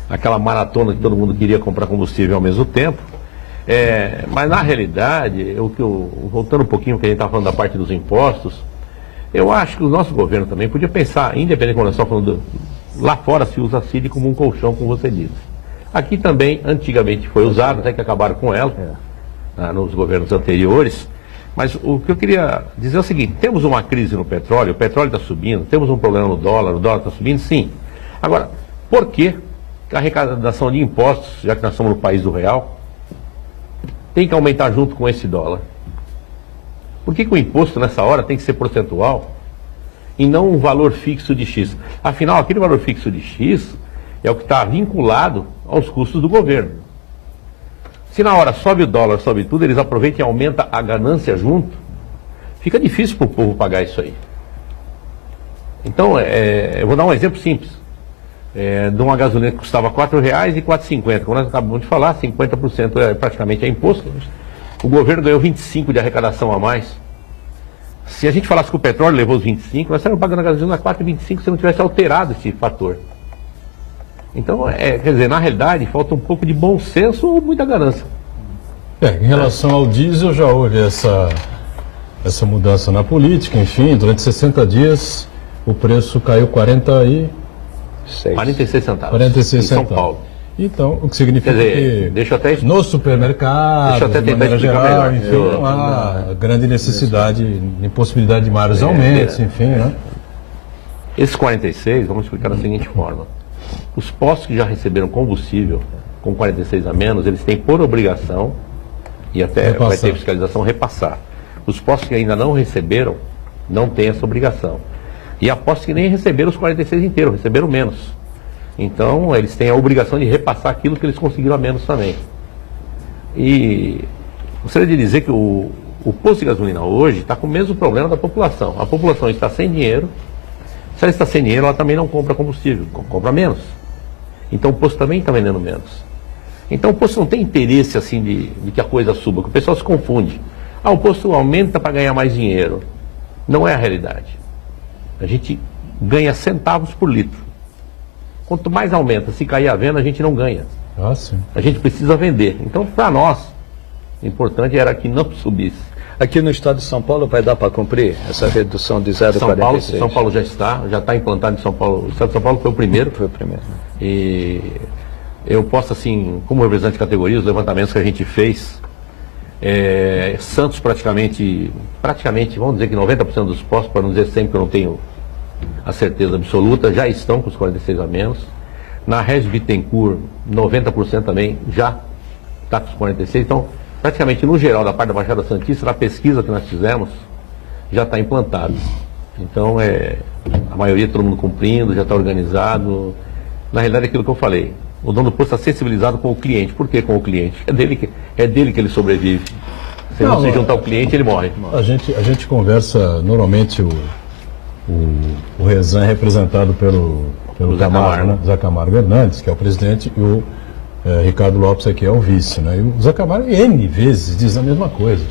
aquela maratona que todo mundo queria comprar combustível ao mesmo tempo. Mas, na realidade, voltando um pouquinho, que a gente estava falando da parte dos impostos, eu acho que o nosso governo também podia pensar, independente quando nós estamos falando, lá fora se usa a CID como um colchão, como você disse. Aqui também, antigamente, foi usado, até que acabaram com ela, nos governos anteriores. Mas o que eu queria dizer é o seguinte, temos uma crise no petróleo, o petróleo está subindo, temos um problema no dólar, o dólar está subindo, sim. Agora, por que a arrecadação de impostos, já que nós estamos no país do real, tem que aumentar junto com esse dólar? Por que o imposto nessa hora tem que ser percentual e não um valor fixo de X? Afinal, aquele valor fixo de X é o que está vinculado aos custos do governo. Se na hora sobe o dólar, sobe tudo, eles aproveitam e aumentam a ganância junto, fica difícil para o povo pagar isso aí. Então, eu vou dar um exemplo simples. De uma gasolina que custava R$ 4,00 e R$ 4,50. Como nós acabamos de falar, 50% praticamente é imposto. O governo ganhou 25% de arrecadação a mais. Se a gente falasse que o petróleo levou os 25%, nós estaríamos pagando a gasolina a R$ 4,25 se não tivesse alterado esse fator. Então, quer dizer, na realidade, falta um pouco de bom senso ou muita ganância. Em relação ao diesel, já houve essa mudança na política, enfim, durante 60 dias o preço caiu 46 centavos 46 em São centavos. Paulo. Então, o que significa que deixa eu até no supermercado, de maneira geral, melhor. enfim, não há grande necessidade, nem possibilidade de maiores aumentos, enfim, né? Esses 46, vamos explicar da seguinte forma. Os postos que já receberam combustível com 46 a menos, eles têm por obrigação, e até vai ter fiscalização, repassar. Os postos que ainda não receberam, não têm essa obrigação. E há postos que nem receberam os 46 inteiros, receberam menos. Então, eles têm a obrigação de repassar aquilo que eles conseguiram a menos também. E gostaria de dizer que o posto de gasolina hoje está com o mesmo problema da população. A população está sem dinheiro. Se ela está sem dinheiro, ela também não compra combustível, compra menos. Então o posto também está vendendo menos. Então o posto não tem interesse assim de que a coisa suba, que o pessoal se confunde. O posto aumenta para ganhar mais dinheiro. Não é a realidade. A gente ganha centavos por litro. Quanto mais aumenta, se cair a venda, a gente não ganha. Sim. A gente precisa vender. Então, para nós, o importante era que não subisse. Aqui no estado de São Paulo vai dar para cumprir essa redução de 0,46? São Paulo já está implantado em São Paulo. O estado de São Paulo foi o primeiro. Foi o primeiro. E eu posso, assim, como representante de categoria, os levantamentos que a gente fez, Santos praticamente, vamos dizer que 90% dos postos, para não dizer sempre que eu não tenho a certeza absoluta, já estão com os 46 a menos. Na Regis Bittencourt, 90% também já está com os 46. Então, praticamente no geral, da parte da Baixada Santista, na pesquisa que nós fizemos, já está implantado. Então, a maioria, todo mundo cumprindo, já está organizado. Na realidade, é aquilo que eu falei. O dono do posto está sensibilizado com o cliente. Por que com o cliente? É dele que ele sobrevive. Se não se juntar ao cliente, ele morre. A gente conversa, normalmente, o Rezan é representado pelo Camargo, né? Zé Camargo Hernandes, que é o presidente, e o Ricardo Lopes aqui é o vice, né? E o Zé Camargo N vezes diz a mesma coisa.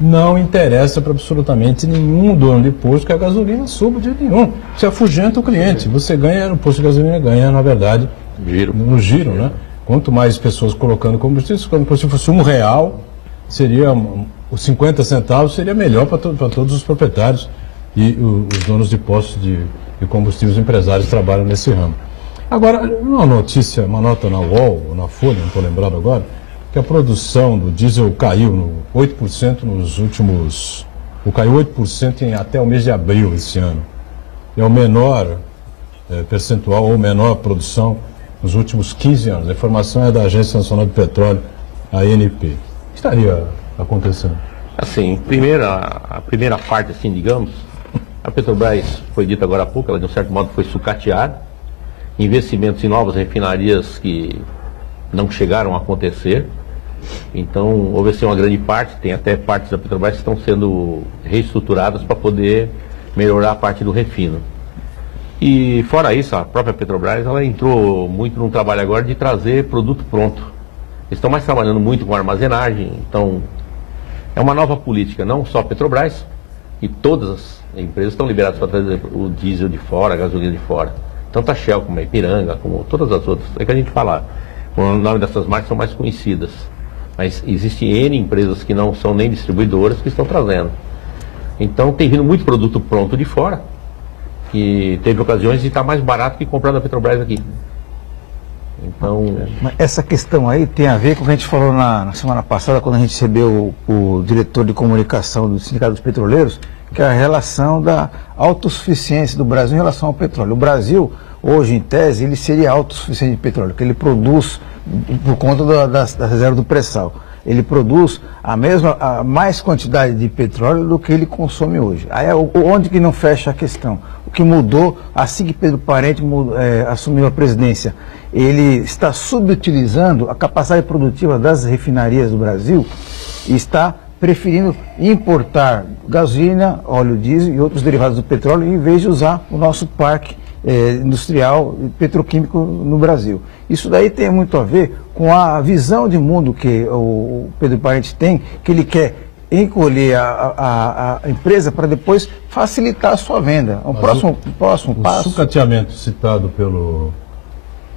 Não interessa para absolutamente nenhum dono de posto que a gasolina suba de nenhum. Você afugenta o cliente. Você ganha, o posto de gasolina ganha, na verdade, no giro, né? Quanto mais pessoas colocando combustível, se o combustível fosse R$1, seria os 50 centavos seria melhor para todos os proprietários e os donos de postos de combustíveis empresários trabalham nesse ramo. Agora, uma nota na UOL, ou na Folha, não estou lembrado agora, que a produção do diesel caiu 8% nos últimos... Caiu 8% até o mês de abril esse ano. É o menor percentual ou menor produção nos últimos 15 anos. A informação é da Agência Nacional do Petróleo, a ANP. O que estaria acontecendo? Assim, a primeira parte, assim, digamos, a Petrobras, foi dito agora há pouco, ela de um certo modo foi sucateada. Investimentos em novas refinarias que não chegaram a acontecer. Então, houve assim uma grande parte, tem até partes da Petrobras que estão sendo reestruturadas para poder melhorar a parte do refino. E fora isso, a própria Petrobras, ela entrou muito num trabalho agora de trazer produto pronto. Eles estão mais trabalhando muito com armazenagem, então é uma nova política, não só a Petrobras, e todas as empresas estão liberadas para trazer o diesel de fora, a gasolina de fora. Tanto a Shell como a Ipiranga, como todas as outras. É que a gente fala, o nome dessas marcas são mais conhecidas. Mas existem N empresas que não são nem distribuidoras que estão trazendo. Então tem vindo muito produto pronto de fora, que teve ocasiões de estar mais barato que comprar da Petrobras aqui. Então... Essa questão aí tem a ver com o que a gente falou na semana passada, quando a gente recebeu o diretor de comunicação do Sindicato dos Petroleiros, que é a relação da autossuficiência do Brasil em relação ao petróleo. O Brasil, hoje, em tese, ele seria autossuficiente de petróleo, que ele produz, por conta da reserva do pré-sal, ele produz a mais quantidade de petróleo do que ele consome hoje. Aí onde que não fecha a questão? O que mudou, assim que Pedro Parente assumiu a presidência, ele está subutilizando a capacidade produtiva das refinarias do Brasil e está preferindo importar gasolina, óleo diesel e outros derivados do petróleo, em vez de usar o nosso parque industrial e petroquímico no Brasil. Isso daí tem muito a ver com a visão de mundo que o Pedro Parente tem, que ele quer encolher a empresa para depois facilitar a sua venda. O próximo passo... O sucateamento citado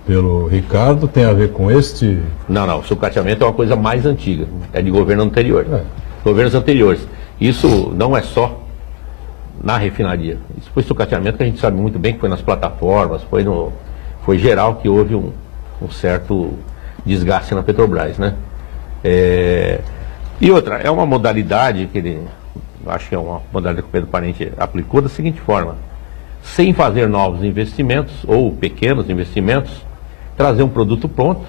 pelo Ricardo tem a ver com este... Não, o sucateamento é uma coisa mais antiga, é de governo anterior. Governos anteriores. Isso não é só na refinaria. Isso foi sucateamento que a gente sabe muito bem que foi nas plataformas, foi geral que houve um certo desgaste na Petrobras, né? E outra, é uma modalidade que acho que é uma modalidade que o Pedro Parente aplicou da seguinte forma: sem fazer novos investimentos ou pequenos investimentos, trazer um produto pronto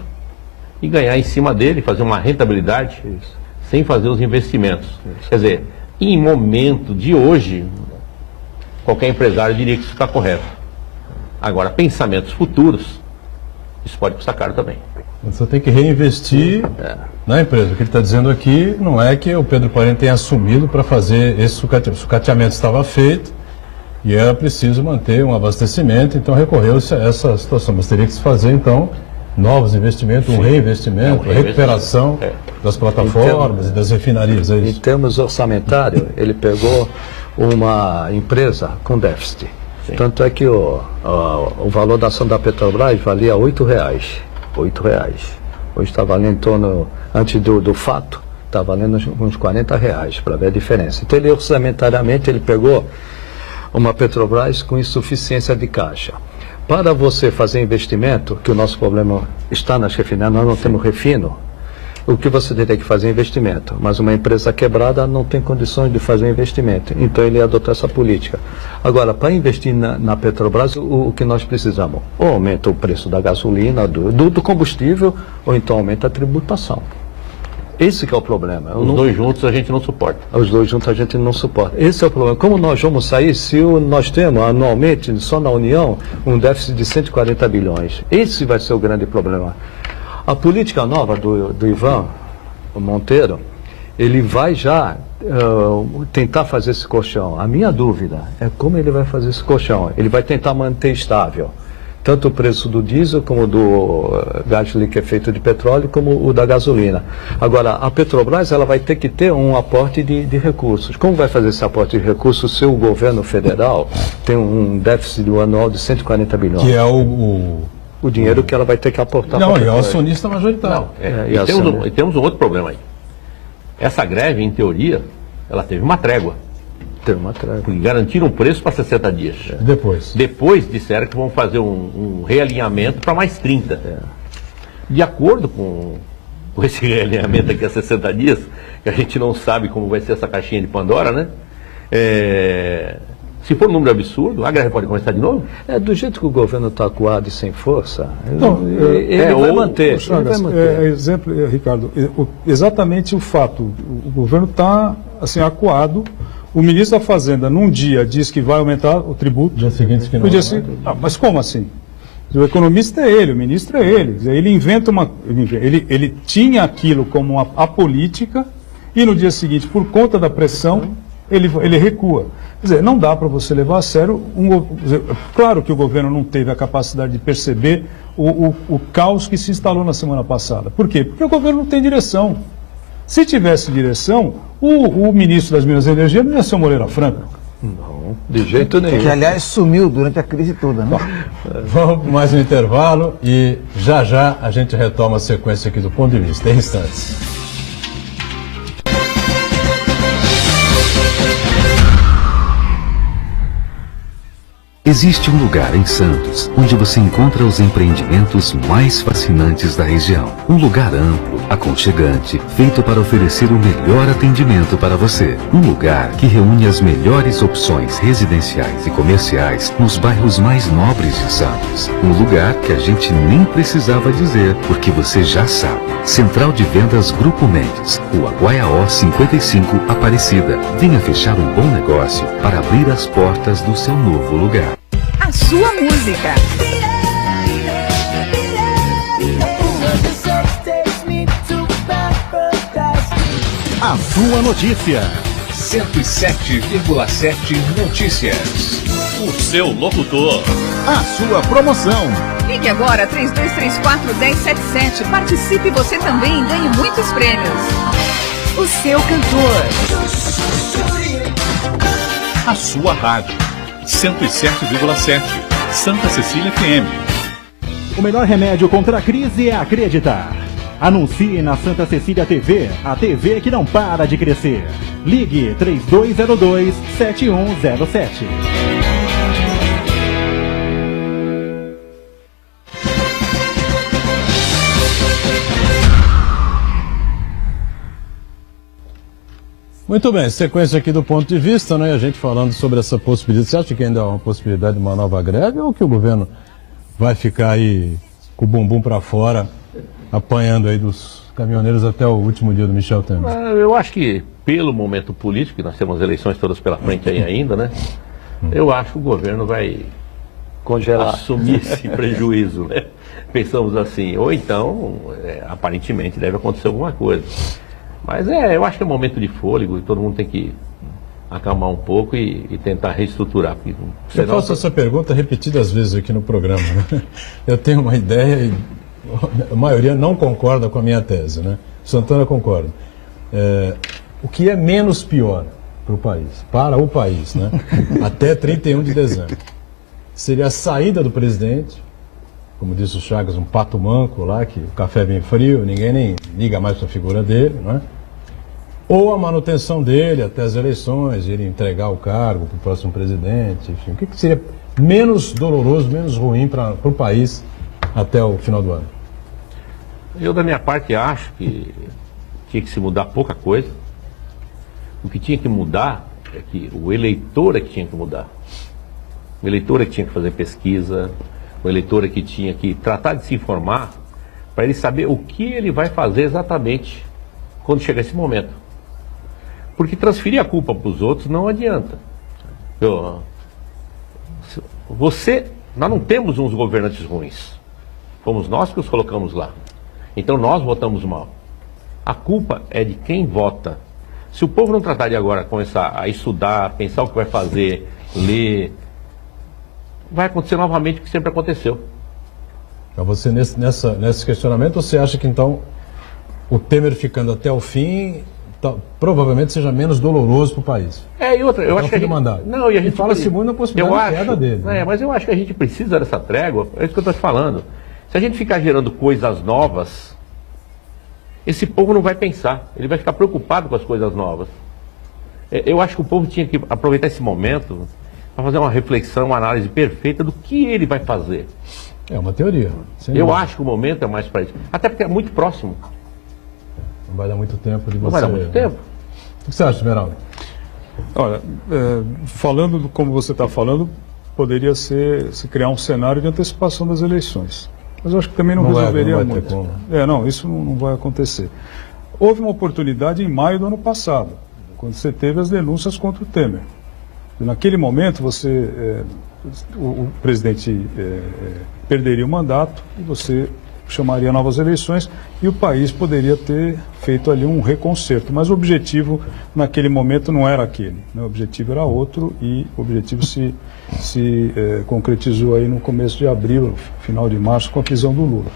e ganhar em cima dele, fazer uma rentabilidade sem fazer os investimentos. Quer dizer, em momento de hoje, qualquer empresário diria que isso está correto. Agora, pensamentos futuros, isso pode custar caro também. Você tem que reinvestir na empresa. O que ele está dizendo aqui não é que o Pedro Parente tenha assumido para fazer esse sucateamento. O sucateamento estava feito e era preciso manter um abastecimento, então recorreu-se a essa situação. Mas teria que se fazer, então, novos investimentos, um reinvestimento, recuperação das plataformas e das refinarias. É isso? Em termos orçamentários, ele pegou uma empresa com déficit. Sim. Tanto é que o valor da ação da Petrobras valia R$8. R$8. Hoje está valendo em torno, antes do fato, está valendo uns R$40, para ver a diferença. Então, ele orçamentariamente, ele pegou uma Petrobras com insuficiência de caixa. Para você fazer investimento, que o nosso problema está nas refinarias, nós não temos refino, o que você teria que fazer é investimento. Mas uma empresa quebrada não tem condições de fazer investimento. Então ele adotou essa política. Agora, para investir na Petrobras, o que nós precisamos? Ou aumenta o preço da gasolina, do combustível, ou então aumenta a tributação. Esse que é o problema. Os dois juntos a gente não suporta. Os dois juntos a gente não suporta. Esse é o problema. Como nós vamos sair se nós temos anualmente, só na União, um déficit de 140 bilhões? Esse vai ser o grande problema. A política nova do Ivan Monteiro, ele vai já tentar fazer esse colchão. A minha dúvida é como ele vai fazer esse colchão. Ele vai tentar manter estável tanto o preço do diesel, como do gás liquefeito de petróleo, como o da gasolina. Agora, a Petrobras ela vai ter que ter um aporte de recursos. Como vai fazer esse aporte de recursos se o governo federal tem um déficit anual de 140 bilhões? Que é o dinheiro que ela vai ter que aportar. Não, e é o acionista majoritário. E temos um outro problema aí. Essa greve, em teoria, ela teve uma trégua. Porque garantiram um preço para 60 dias. Depois disseram que vão fazer um realinhamento para mais 30. De acordo com esse realinhamento aqui a 60 dias, que a gente não sabe como vai ser essa caixinha de Pandora, né? Se for um número absurdo, a greve pode começar de novo? Do jeito que o governo está acuado e sem força, ele vai manter. Exemplo, Ricardo, exatamente o fato. O governo está assim, acuado. O ministro da Fazenda, num dia, diz que vai aumentar o tributo. No dia seguinte que não. No dia seguinte, mas como assim? O economista é ele, o ministro é ele. Ele inventa uma... Ele tinha aquilo como a política e no dia seguinte, por conta da pressão, ele recua. Quer dizer, não dá para você levar a sério... Claro que o governo não teve a capacidade de perceber o caos que se instalou na semana passada. Por quê? Porque o governo não tem direção. Se tivesse direção, o ministro das Minas e Energia não ia ser o Moreira Franco. Não, de jeito nenhum. Que, aliás, sumiu durante a crise toda, né? Vamos para mais um intervalo e já a gente retoma a sequência aqui do Ponto de Vista, em instantes. Existe um lugar em Santos onde você encontra os empreendimentos mais fascinantes da região. Um lugar amplo, aconchegante, feito para oferecer o melhor atendimento para você. Um lugar que reúne as melhores opções residenciais e comerciais nos bairros mais nobres de Santos. Um lugar que a gente nem precisava dizer, porque você já sabe. Central de Vendas Grupo Mendes, Rua Guaiaó 55, Aparecida. Venha fechar um bom negócio para abrir as portas do seu novo lugar. A sua música. A sua notícia. 107,7 Notícias. O seu locutor. A sua promoção. Ligue agora 3234-1077. Participe você também e ganhe muitos prêmios. O seu cantor. A sua rádio. 107,7 Santa Cecília FM. O melhor remédio contra a crise é acreditar. Anuncie na Santa Cecília TV, a TV que não para de crescer. Ligue 3202-7107. Muito bem, sequência aqui do Ponto de Vista, né? A gente falando sobre essa possibilidade. Você acha que ainda há uma possibilidade de uma nova greve ou que o governo vai ficar aí com o bumbum para fora, apanhando aí dos caminhoneiros até o último dia do Michel Temer? Eu acho que, pelo momento político, que nós temos eleições todas pela frente aí ainda, né? Eu acho que o governo vai congelar, assumir esse prejuízo, né? Pensamos assim, ou então, aparentemente deve acontecer alguma coisa. Mas eu acho que é um momento de fôlego e todo mundo tem que acalmar um pouco e tentar reestruturar. Eu faço essa pergunta repetidas vezes aqui no programa, né? Eu tenho uma ideia e a maioria não concorda com a minha tese, né? Santana concorda. O que é menos pior para o país, né? Até 31 de dezembro. Seria a saída do presidente, como disse o Chagas, um pato manco lá, que o café vem frio, ninguém nem liga mais para a figura dele, né? Ou a manutenção dele até as eleições, ele entregar o cargo para o próximo presidente, enfim. O que seria menos doloroso, menos ruim para o país até o final do ano? Eu, da minha parte, acho que tinha que se mudar pouca coisa. O que tinha que mudar é que o eleitor é que tinha que mudar. O eleitor é que tinha que fazer pesquisa, o eleitor é que tinha que tratar de se informar para ele saber o que ele vai fazer exatamente quando chegar esse momento. Porque transferir a culpa para os outros não adianta. Nós não temos uns governantes ruins. Fomos nós que os colocamos lá. Então nós votamos mal. A culpa é de quem vota. Se o povo não tratar de agora começar a estudar, pensar o que vai fazer, ler, vai acontecer novamente o que sempre aconteceu. Então você, nesse questionamento, você acha que então o Temer ficando até o fim provavelmente seja menos doloroso para o país? E outra, eu acho que a gente... Não, e a gente fala-se muito na possibilidade de queda dele. Mas eu acho que a gente precisa dessa trégua, é isso que eu estou te falando. Se a gente ficar gerando coisas novas, esse povo não vai pensar, ele vai ficar preocupado com as coisas novas. Eu acho que o povo tinha que aproveitar esse momento para fazer uma reflexão, uma análise perfeita do que ele vai fazer. É uma teoria. Eu acho que o momento é mais para isso. Até porque é muito próximo. Não vai dar muito tempo de você... Não vai dar muito tempo. O que você acha, Esmeralda? Olha, falando como você está falando, poderia se criar um cenário de antecipação das eleições. Mas eu acho que também não resolveria muito. Não, isso não vai acontecer. Houve uma oportunidade em maio do ano passado, quando você teve as denúncias contra o Temer. E naquele momento, o presidente perderia o mandato e você chamaria novas eleições e o país poderia ter feito ali um reconcerto. Mas o objetivo naquele momento não era aquele, né? O objetivo era outro e o objetivo se concretizou aí no começo de abril, final de março, com a prisão do Lula.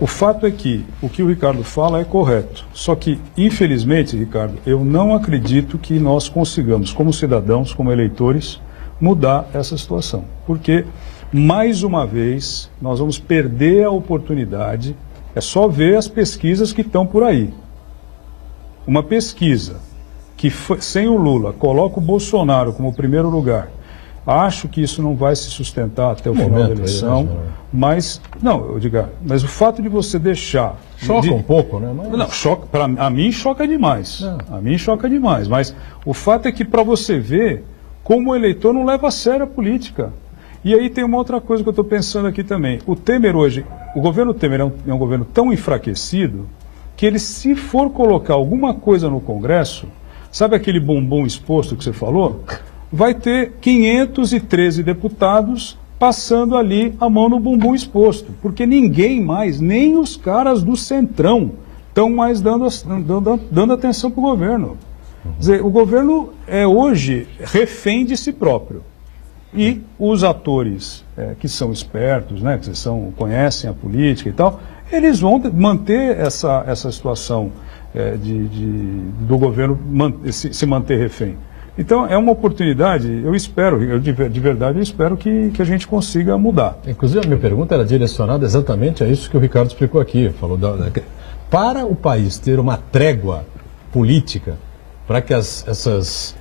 O fato é que o que o Ricardo fala é correto. Só que, infelizmente, Ricardo, eu não acredito que nós consigamos, como cidadãos, como eleitores, mudar essa situação. Porque, mais uma vez, nós vamos perder a oportunidade. É só ver as pesquisas que estão por aí. Uma pesquisa que, sem o Lula, coloca o Bolsonaro como primeiro lugar. Acho que isso não vai se sustentar até o final da eleição, mas o fato de você deixar... Choca um pouco, né? Não, a mim choca demais. A mim choca demais, mas o fato é que para você ver como o eleitor não leva a sério a política. E aí tem uma outra coisa que eu estou pensando aqui também. O Temer hoje, o governo Temer é um governo tão enfraquecido que ele, se for colocar alguma coisa no Congresso, sabe aquele bumbum exposto que você falou? Vai ter 513 deputados passando ali a mão no bumbum exposto, porque ninguém mais, nem os caras do Centrão, estão mais dando atenção para o governo. Quer dizer, o governo é hoje refém de si próprio. E os atores que são espertos, né, que conhecem a política e tal, eles vão manter essa situação do governo se manter refém. Então, é uma oportunidade, de verdade, eu espero que a gente consiga mudar. Inclusive, a minha pergunta era direcionada exatamente a isso que o Ricardo explicou aqui. Falou para o país ter uma trégua política, para que essas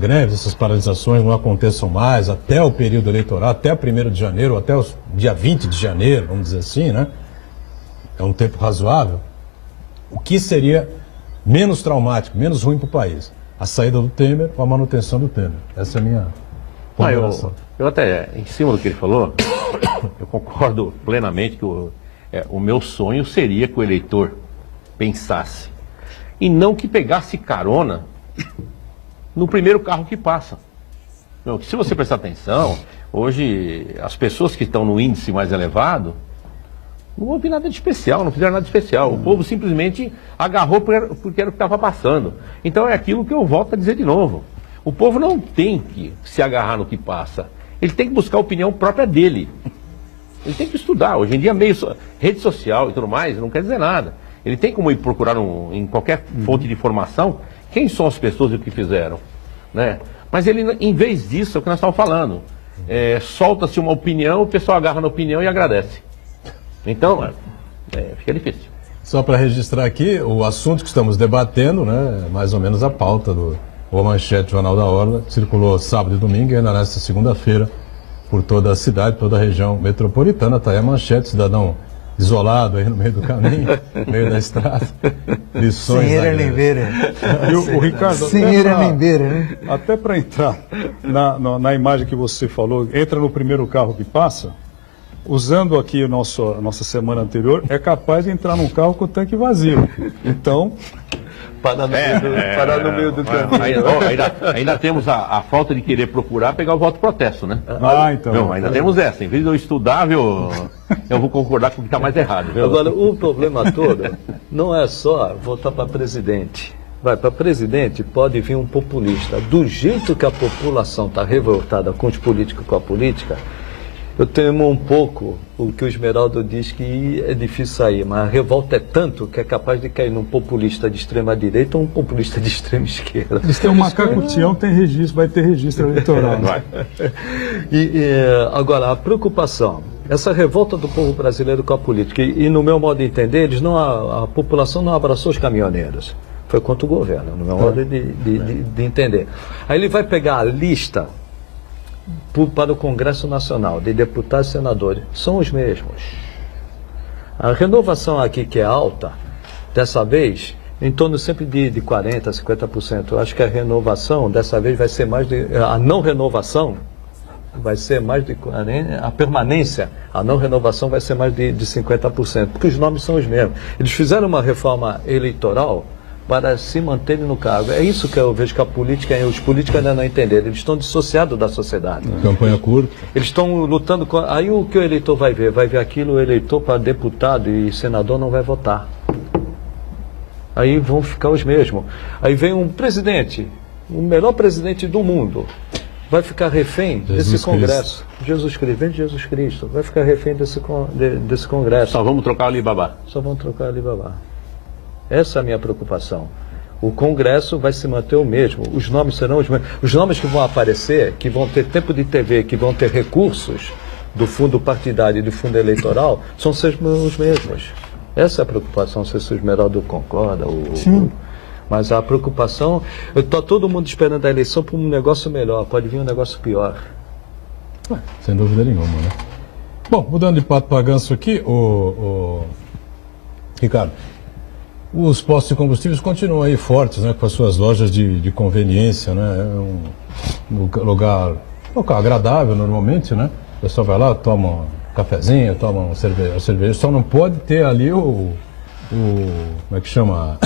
greves, essas paralisações não aconteçam mais até o período eleitoral, até o 1º de janeiro, até o dia 20 de janeiro, vamos dizer assim, né? É um tempo razoável. O que seria menos traumático, menos ruim para o país? A saída do Temer ou a manutenção do Temer? Essa é a minha ponderação. Eu até, em cima do que ele falou, eu concordo plenamente que o meu sonho seria que o eleitor pensasse e não que pegasse carona no primeiro carro que passa. Se você prestar atenção, hoje as pessoas que estão no índice mais elevado não houve nada de especial, não fizeram nada de especial. O povo simplesmente agarrou porque era o que estava passando. Então é aquilo que eu volto a dizer de novo. O povo não tem que se agarrar no que passa. Ele tem que buscar a opinião própria dele. Ele tem que estudar. Hoje em dia, rede social e tudo mais, não quer dizer nada. Ele tem como ir procurar em qualquer fonte de informação quem são as pessoas e o que fizeram, né? Mas ele, em vez disso, é o que nós estamos falando. Solta-se uma opinião, o pessoal agarra na opinião e agradece. Então, fica difícil. Só para registrar aqui, o assunto que estamos debatendo, né, mais ou menos a pauta do Manchete Jornal da Orla, circulou sábado e domingo, e ainda nesta segunda-feira, por toda a cidade, toda a região metropolitana. Está aí a manchete, cidadão isolado aí no meio do caminho, no meio da estrada. Lições. Sem era nem beira. E o Ricardo, sem era nem beira, né? Até para entrar na imagem que você falou, entra no primeiro carro que passa, usando aqui a nossa semana anterior, é capaz de entrar num carro com o tanque vazio. Então... Parar no meio do caminho. Ainda temos a falta de querer procurar pegar o voto protesto, né? Então. Não, ainda temos essa. Em vez de eu estudar, eu vou concordar com o que está mais errado. Viu? Agora, o problema todo não é só votar para presidente. Para presidente pode vir um populista. Do jeito que a população está revoltada com os políticos, com a política, eu temo um pouco o que o Esmeraldo diz, que é difícil sair, mas a revolta é tanto que é capaz de cair num populista de extrema direita ou um populista de extrema esquerda. Eles têm um macaco-tião, vai ter registro eleitoral. Né? Agora, a preocupação, essa revolta do povo brasileiro com a política, e no meu modo de entender, a população não abraçou os caminhoneiros. Foi contra o governo, no meu modo de entender. Aí ele vai pegar a lista para o Congresso Nacional, de deputados e senadores, são os mesmos. A renovação aqui, que é alta, dessa vez, em torno sempre de 40%, 50%. Eu acho que a renovação, dessa vez, vai ser mais de... A não renovação vai ser mais de 40%. A permanência, a não renovação vai ser mais de 50%, porque os nomes são os mesmos. Eles fizeram uma reforma eleitoral para se manterem no cargo. É isso que eu vejo que os políticos ainda não entenderam. Eles estão dissociados da sociedade. Campanha curta. Eles estão lutando com... Aí o que o eleitor vai ver? Vai ver aquilo, o eleitor para deputado e senador não vai votar. Aí vão ficar os mesmos. Aí vem um presidente, o melhor presidente do mundo, vai ficar refém desse Congresso. Jesus Cristo, vem de Jesus Cristo. Vai ficar refém desse Congresso. Só vamos trocar o Alibaba. Só vamos trocar o Alibaba. Essa é a minha preocupação. O Congresso vai se manter o mesmo, os nomes serão os mesmos. Os nomes que vão aparecer, que vão ter tempo de TV, que vão ter recursos do fundo partidário e do fundo eleitoral, são sempre os mesmos. Essa é a preocupação, não sei se o Esmeraldo concorda. Mas a preocupação, está todo mundo esperando a eleição para um negócio melhor, pode vir um negócio pior. Sem dúvida nenhuma, né? Bom, mudando de pato para ganso aqui, Ricardo, os postos de combustíveis continuam aí fortes, né, com as suas lojas de conveniência, né? É um lugar agradável normalmente, né? O pessoal vai lá, toma um cafezinho, toma um cerveja. Só não pode ter ali como é que chama?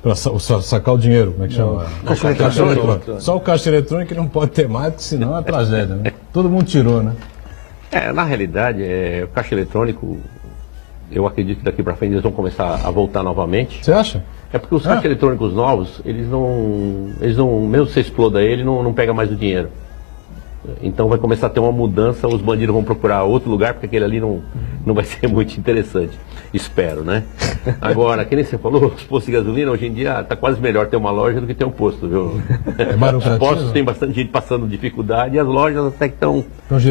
Para sacar o dinheiro, como é que chama? Caixa eletrônico. Só o caixa eletrônico não pode ter mais, porque senão é tragédia, né? Todo mundo tirou, né? Na realidade, o caixa eletrônico, eu acredito que daqui para frente eles vão começar a voltar novamente. Você acha? É porque os caixas eletrônicos novos, eles não, mesmo se você exploda ele, não pega mais o dinheiro. Então vai começar a ter uma mudança, os bandidos vão procurar outro lugar, porque aquele ali não vai ser muito interessante. Espero, né? Agora, que nem você falou, os postos de gasolina, hoje em dia está quase melhor ter uma loja do que ter um posto, viu? Os postos tem bastante gente passando dificuldade e as lojas até que estão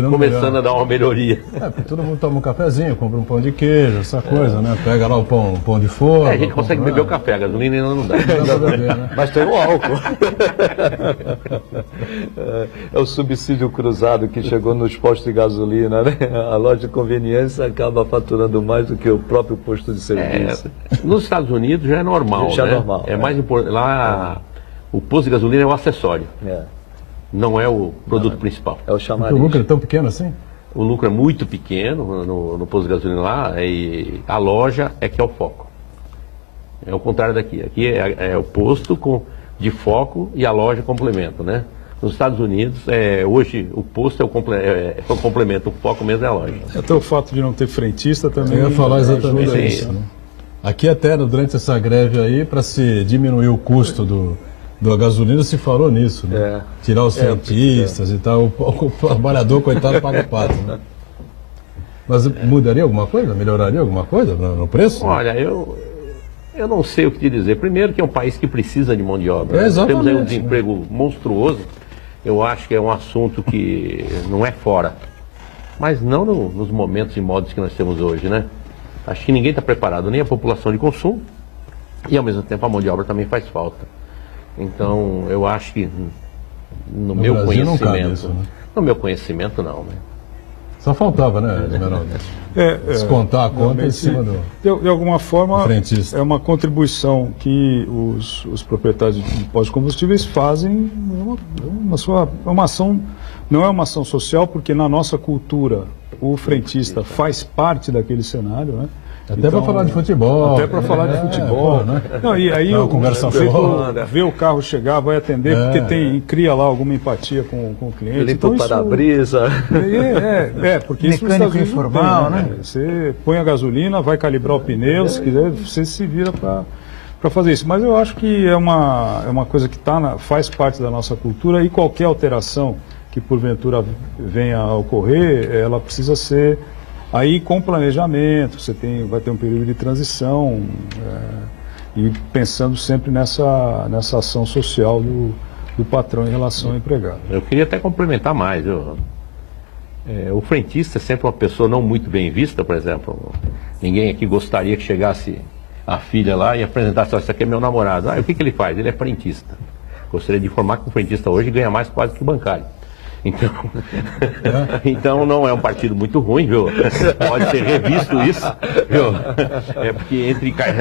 começando a dar uma melhoria. Porque todo mundo toma um cafezinho, compra um pão de queijo, essa coisa, né? Pega lá o pão de forno. A gente consegue beber o café, a gasolina ainda não dá. Mas tem o álcool. É o subsídio cruzado que chegou nos postos de gasolina, né? A loja de conveniência acaba faturando mais do que o próprio posto de serviço. Nos Estados Unidos já é normal, já né? é normal. É mais importante. Lá o posto de gasolina é o acessório. Não é o produto principal. É o chamariz. O lucro é tão pequeno assim? O lucro é muito pequeno no posto de gasolina lá, e a loja é que é o foco. É o contrário daqui. Aqui é o posto de foco e a loja complementa, né? Nos Estados Unidos, hoje o posto é o complemento, o foco mesmo é a loja. Até o fato de não ter frentista também. Eu ia falar exatamente ajuda isso. Né? Aqui até durante essa greve aí, para se diminuir o custo da gasolina, se falou nisso, né? Tirar os frentistas e tal, o trabalhador, coitado, paga pato, né? Mas mudaria alguma coisa? Melhoraria alguma coisa no preço? Olha, eu não sei o que te dizer. Primeiro que é um país que precisa de mão de obra. Exatamente, temos aí um desemprego monstruoso. Eu acho que é um assunto que não é fora. Mas não nos momentos e modos que nós temos hoje, né? Acho que ninguém está preparado, nem a população de consumo, e ao mesmo tempo a mão de obra também faz falta. Então, eu acho que no meu Brasil conhecimento, não cabe isso, né? No meu conhecimento não, né? Só faltava, né, Esmeralda? Descontar a conta em cima do... De alguma forma, frentista. é uma contribuição que os proprietários de postos de combustíveis fazem, uma ação, não é uma ação social, porque na nossa cultura o frentista faz parte daquele cenário, né? Até para falar de futebol. Até para falar de futebol. Né? Não, e aí o vê o carro chegar, vai atender, porque cria lá alguma empatia com o cliente. Limpa o para-brisa. Mecânico Porque isso nos Estados Unidos informal, tem, né? Você põe a gasolina, vai calibrar o pneu, se quiser, você se vira para fazer isso. Mas eu acho que é uma coisa que faz parte da nossa cultura, e qualquer alteração que porventura venha a ocorrer, ela precisa ser... Aí com planejamento, vai ter um período de transição, e pensando sempre nessa ação social do patrão em relação ao empregado. Eu queria até complementar mais. O frentista é sempre uma pessoa não muito bem vista, por exemplo. Ninguém aqui gostaria que chegasse a filha lá e apresentasse: isso aqui é meu namorado. O que ele faz? Ele é frentista. Gostaria de informar que o frentista hoje ganha mais quase que o bancário. Então não é um partido muito ruim, viu? Pode ser revisto isso, viu? Porque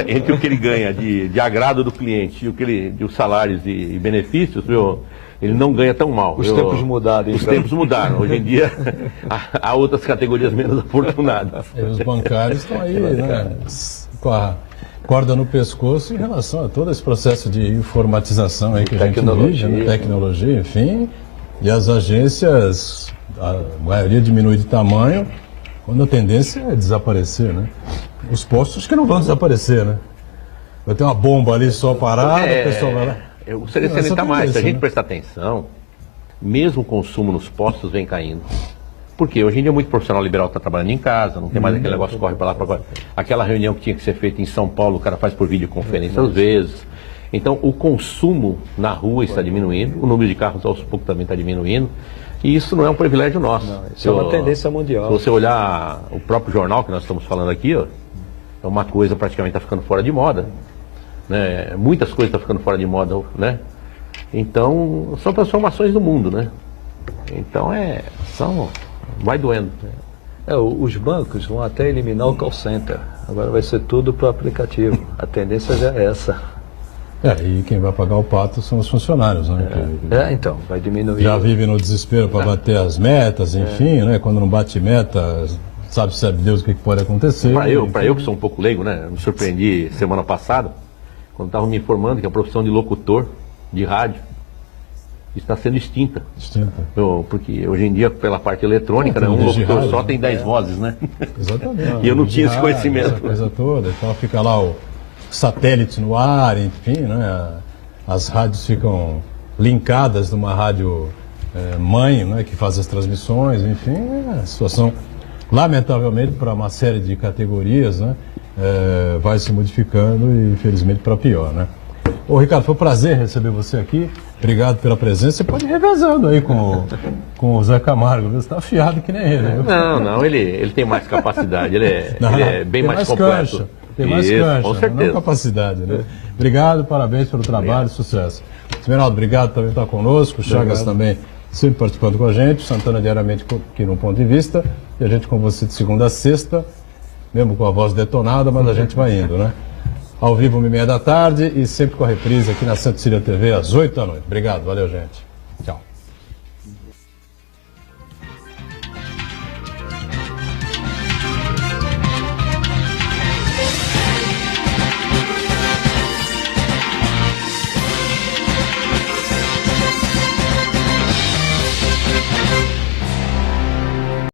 entre o que ele ganha de agrado do cliente e os salários e benefícios, viu? Ele não ganha tão mal. Os tempos mudaram. Os tempos mudaram. Hoje em dia há outras categorias menos afortunadas. E os bancários estão aí, né? Com a corda no pescoço em relação a todo esse processo de informatização aí que a gente vive, né? Tecnologia, enfim. E as agências, a maioria diminui de tamanho, quando a tendência é desaparecer, né? Os postos que não vão desaparecer, né? Vai ter uma bomba ali só parada, a pessoa vai lá. Eu gostaria de salientar mais, se a gente prestar atenção, mesmo o consumo nos postos vem caindo. Porque hoje em dia muito profissional liberal está trabalhando em casa, não tem mais aquele negócio que corre para lá, para lá. Aquela reunião que tinha que ser feita em São Paulo, o cara faz por videoconferência às vezes. Então, o consumo na rua está diminuindo, o número de carros aos poucos também está diminuindo, e isso não é um privilégio nosso. Não, isso é uma tendência mundial. Se você olhar o próprio jornal que nós estamos falando aqui, é uma coisa praticamente está ficando fora de moda. Né? Muitas coisas estão ficando fora de moda, né? Então, são transformações do mundo, né? Então, vai doendo. Os bancos vão até eliminar o call center, agora vai ser tudo para o aplicativo. A tendência já é essa. E quem vai pagar o pato são os funcionários, né? Então, vai diminuir. Já vive no desespero para bater as metas, enfim, né? Quando não bate meta, sabe Deus o que pode acontecer. Para eu que sou um pouco leigo, né? Me surpreendi semana passada, quando estavam me informando que a profissão de locutor de rádio está sendo extinta. Porque hoje em dia, pela parte eletrônica, né? Um locutor rádio, só tem 10 vozes, né? Exatamente. E eu não tinha esse conhecimento. Essa coisa toda, então fica lá o satélite no ar, enfim, né? As rádios ficam linkadas numa rádio mãe, né? Que faz as transmissões, enfim, a situação, lamentavelmente, para uma série de categorias, né? Vai se modificando e, infelizmente, para pior, né? Ô, Ricardo, foi um prazer receber você aqui. Obrigado pela presença. Você pode ir revezando aí com o Zé Camargo, viu? Você está afiado que nem ele, viu? Não, ele tem mais capacidade, ele é bem mais completo. Cancha. Tem mais cancha, com certeza. Não capacidade, né? Obrigado, parabéns pelo trabalho, sucesso. Esmeralda, obrigado também por estar conosco. Chagas também sempre participando com a gente. Santana diariamente aqui no Ponto de Vista. E a gente com você de segunda a sexta, mesmo com a voz detonada, mas a gente vai indo, né? Ao vivo, 1h30 da tarde e sempre com a reprise aqui na Santa Cecília TV às 8 da noite. Obrigado, valeu, gente. Tchau.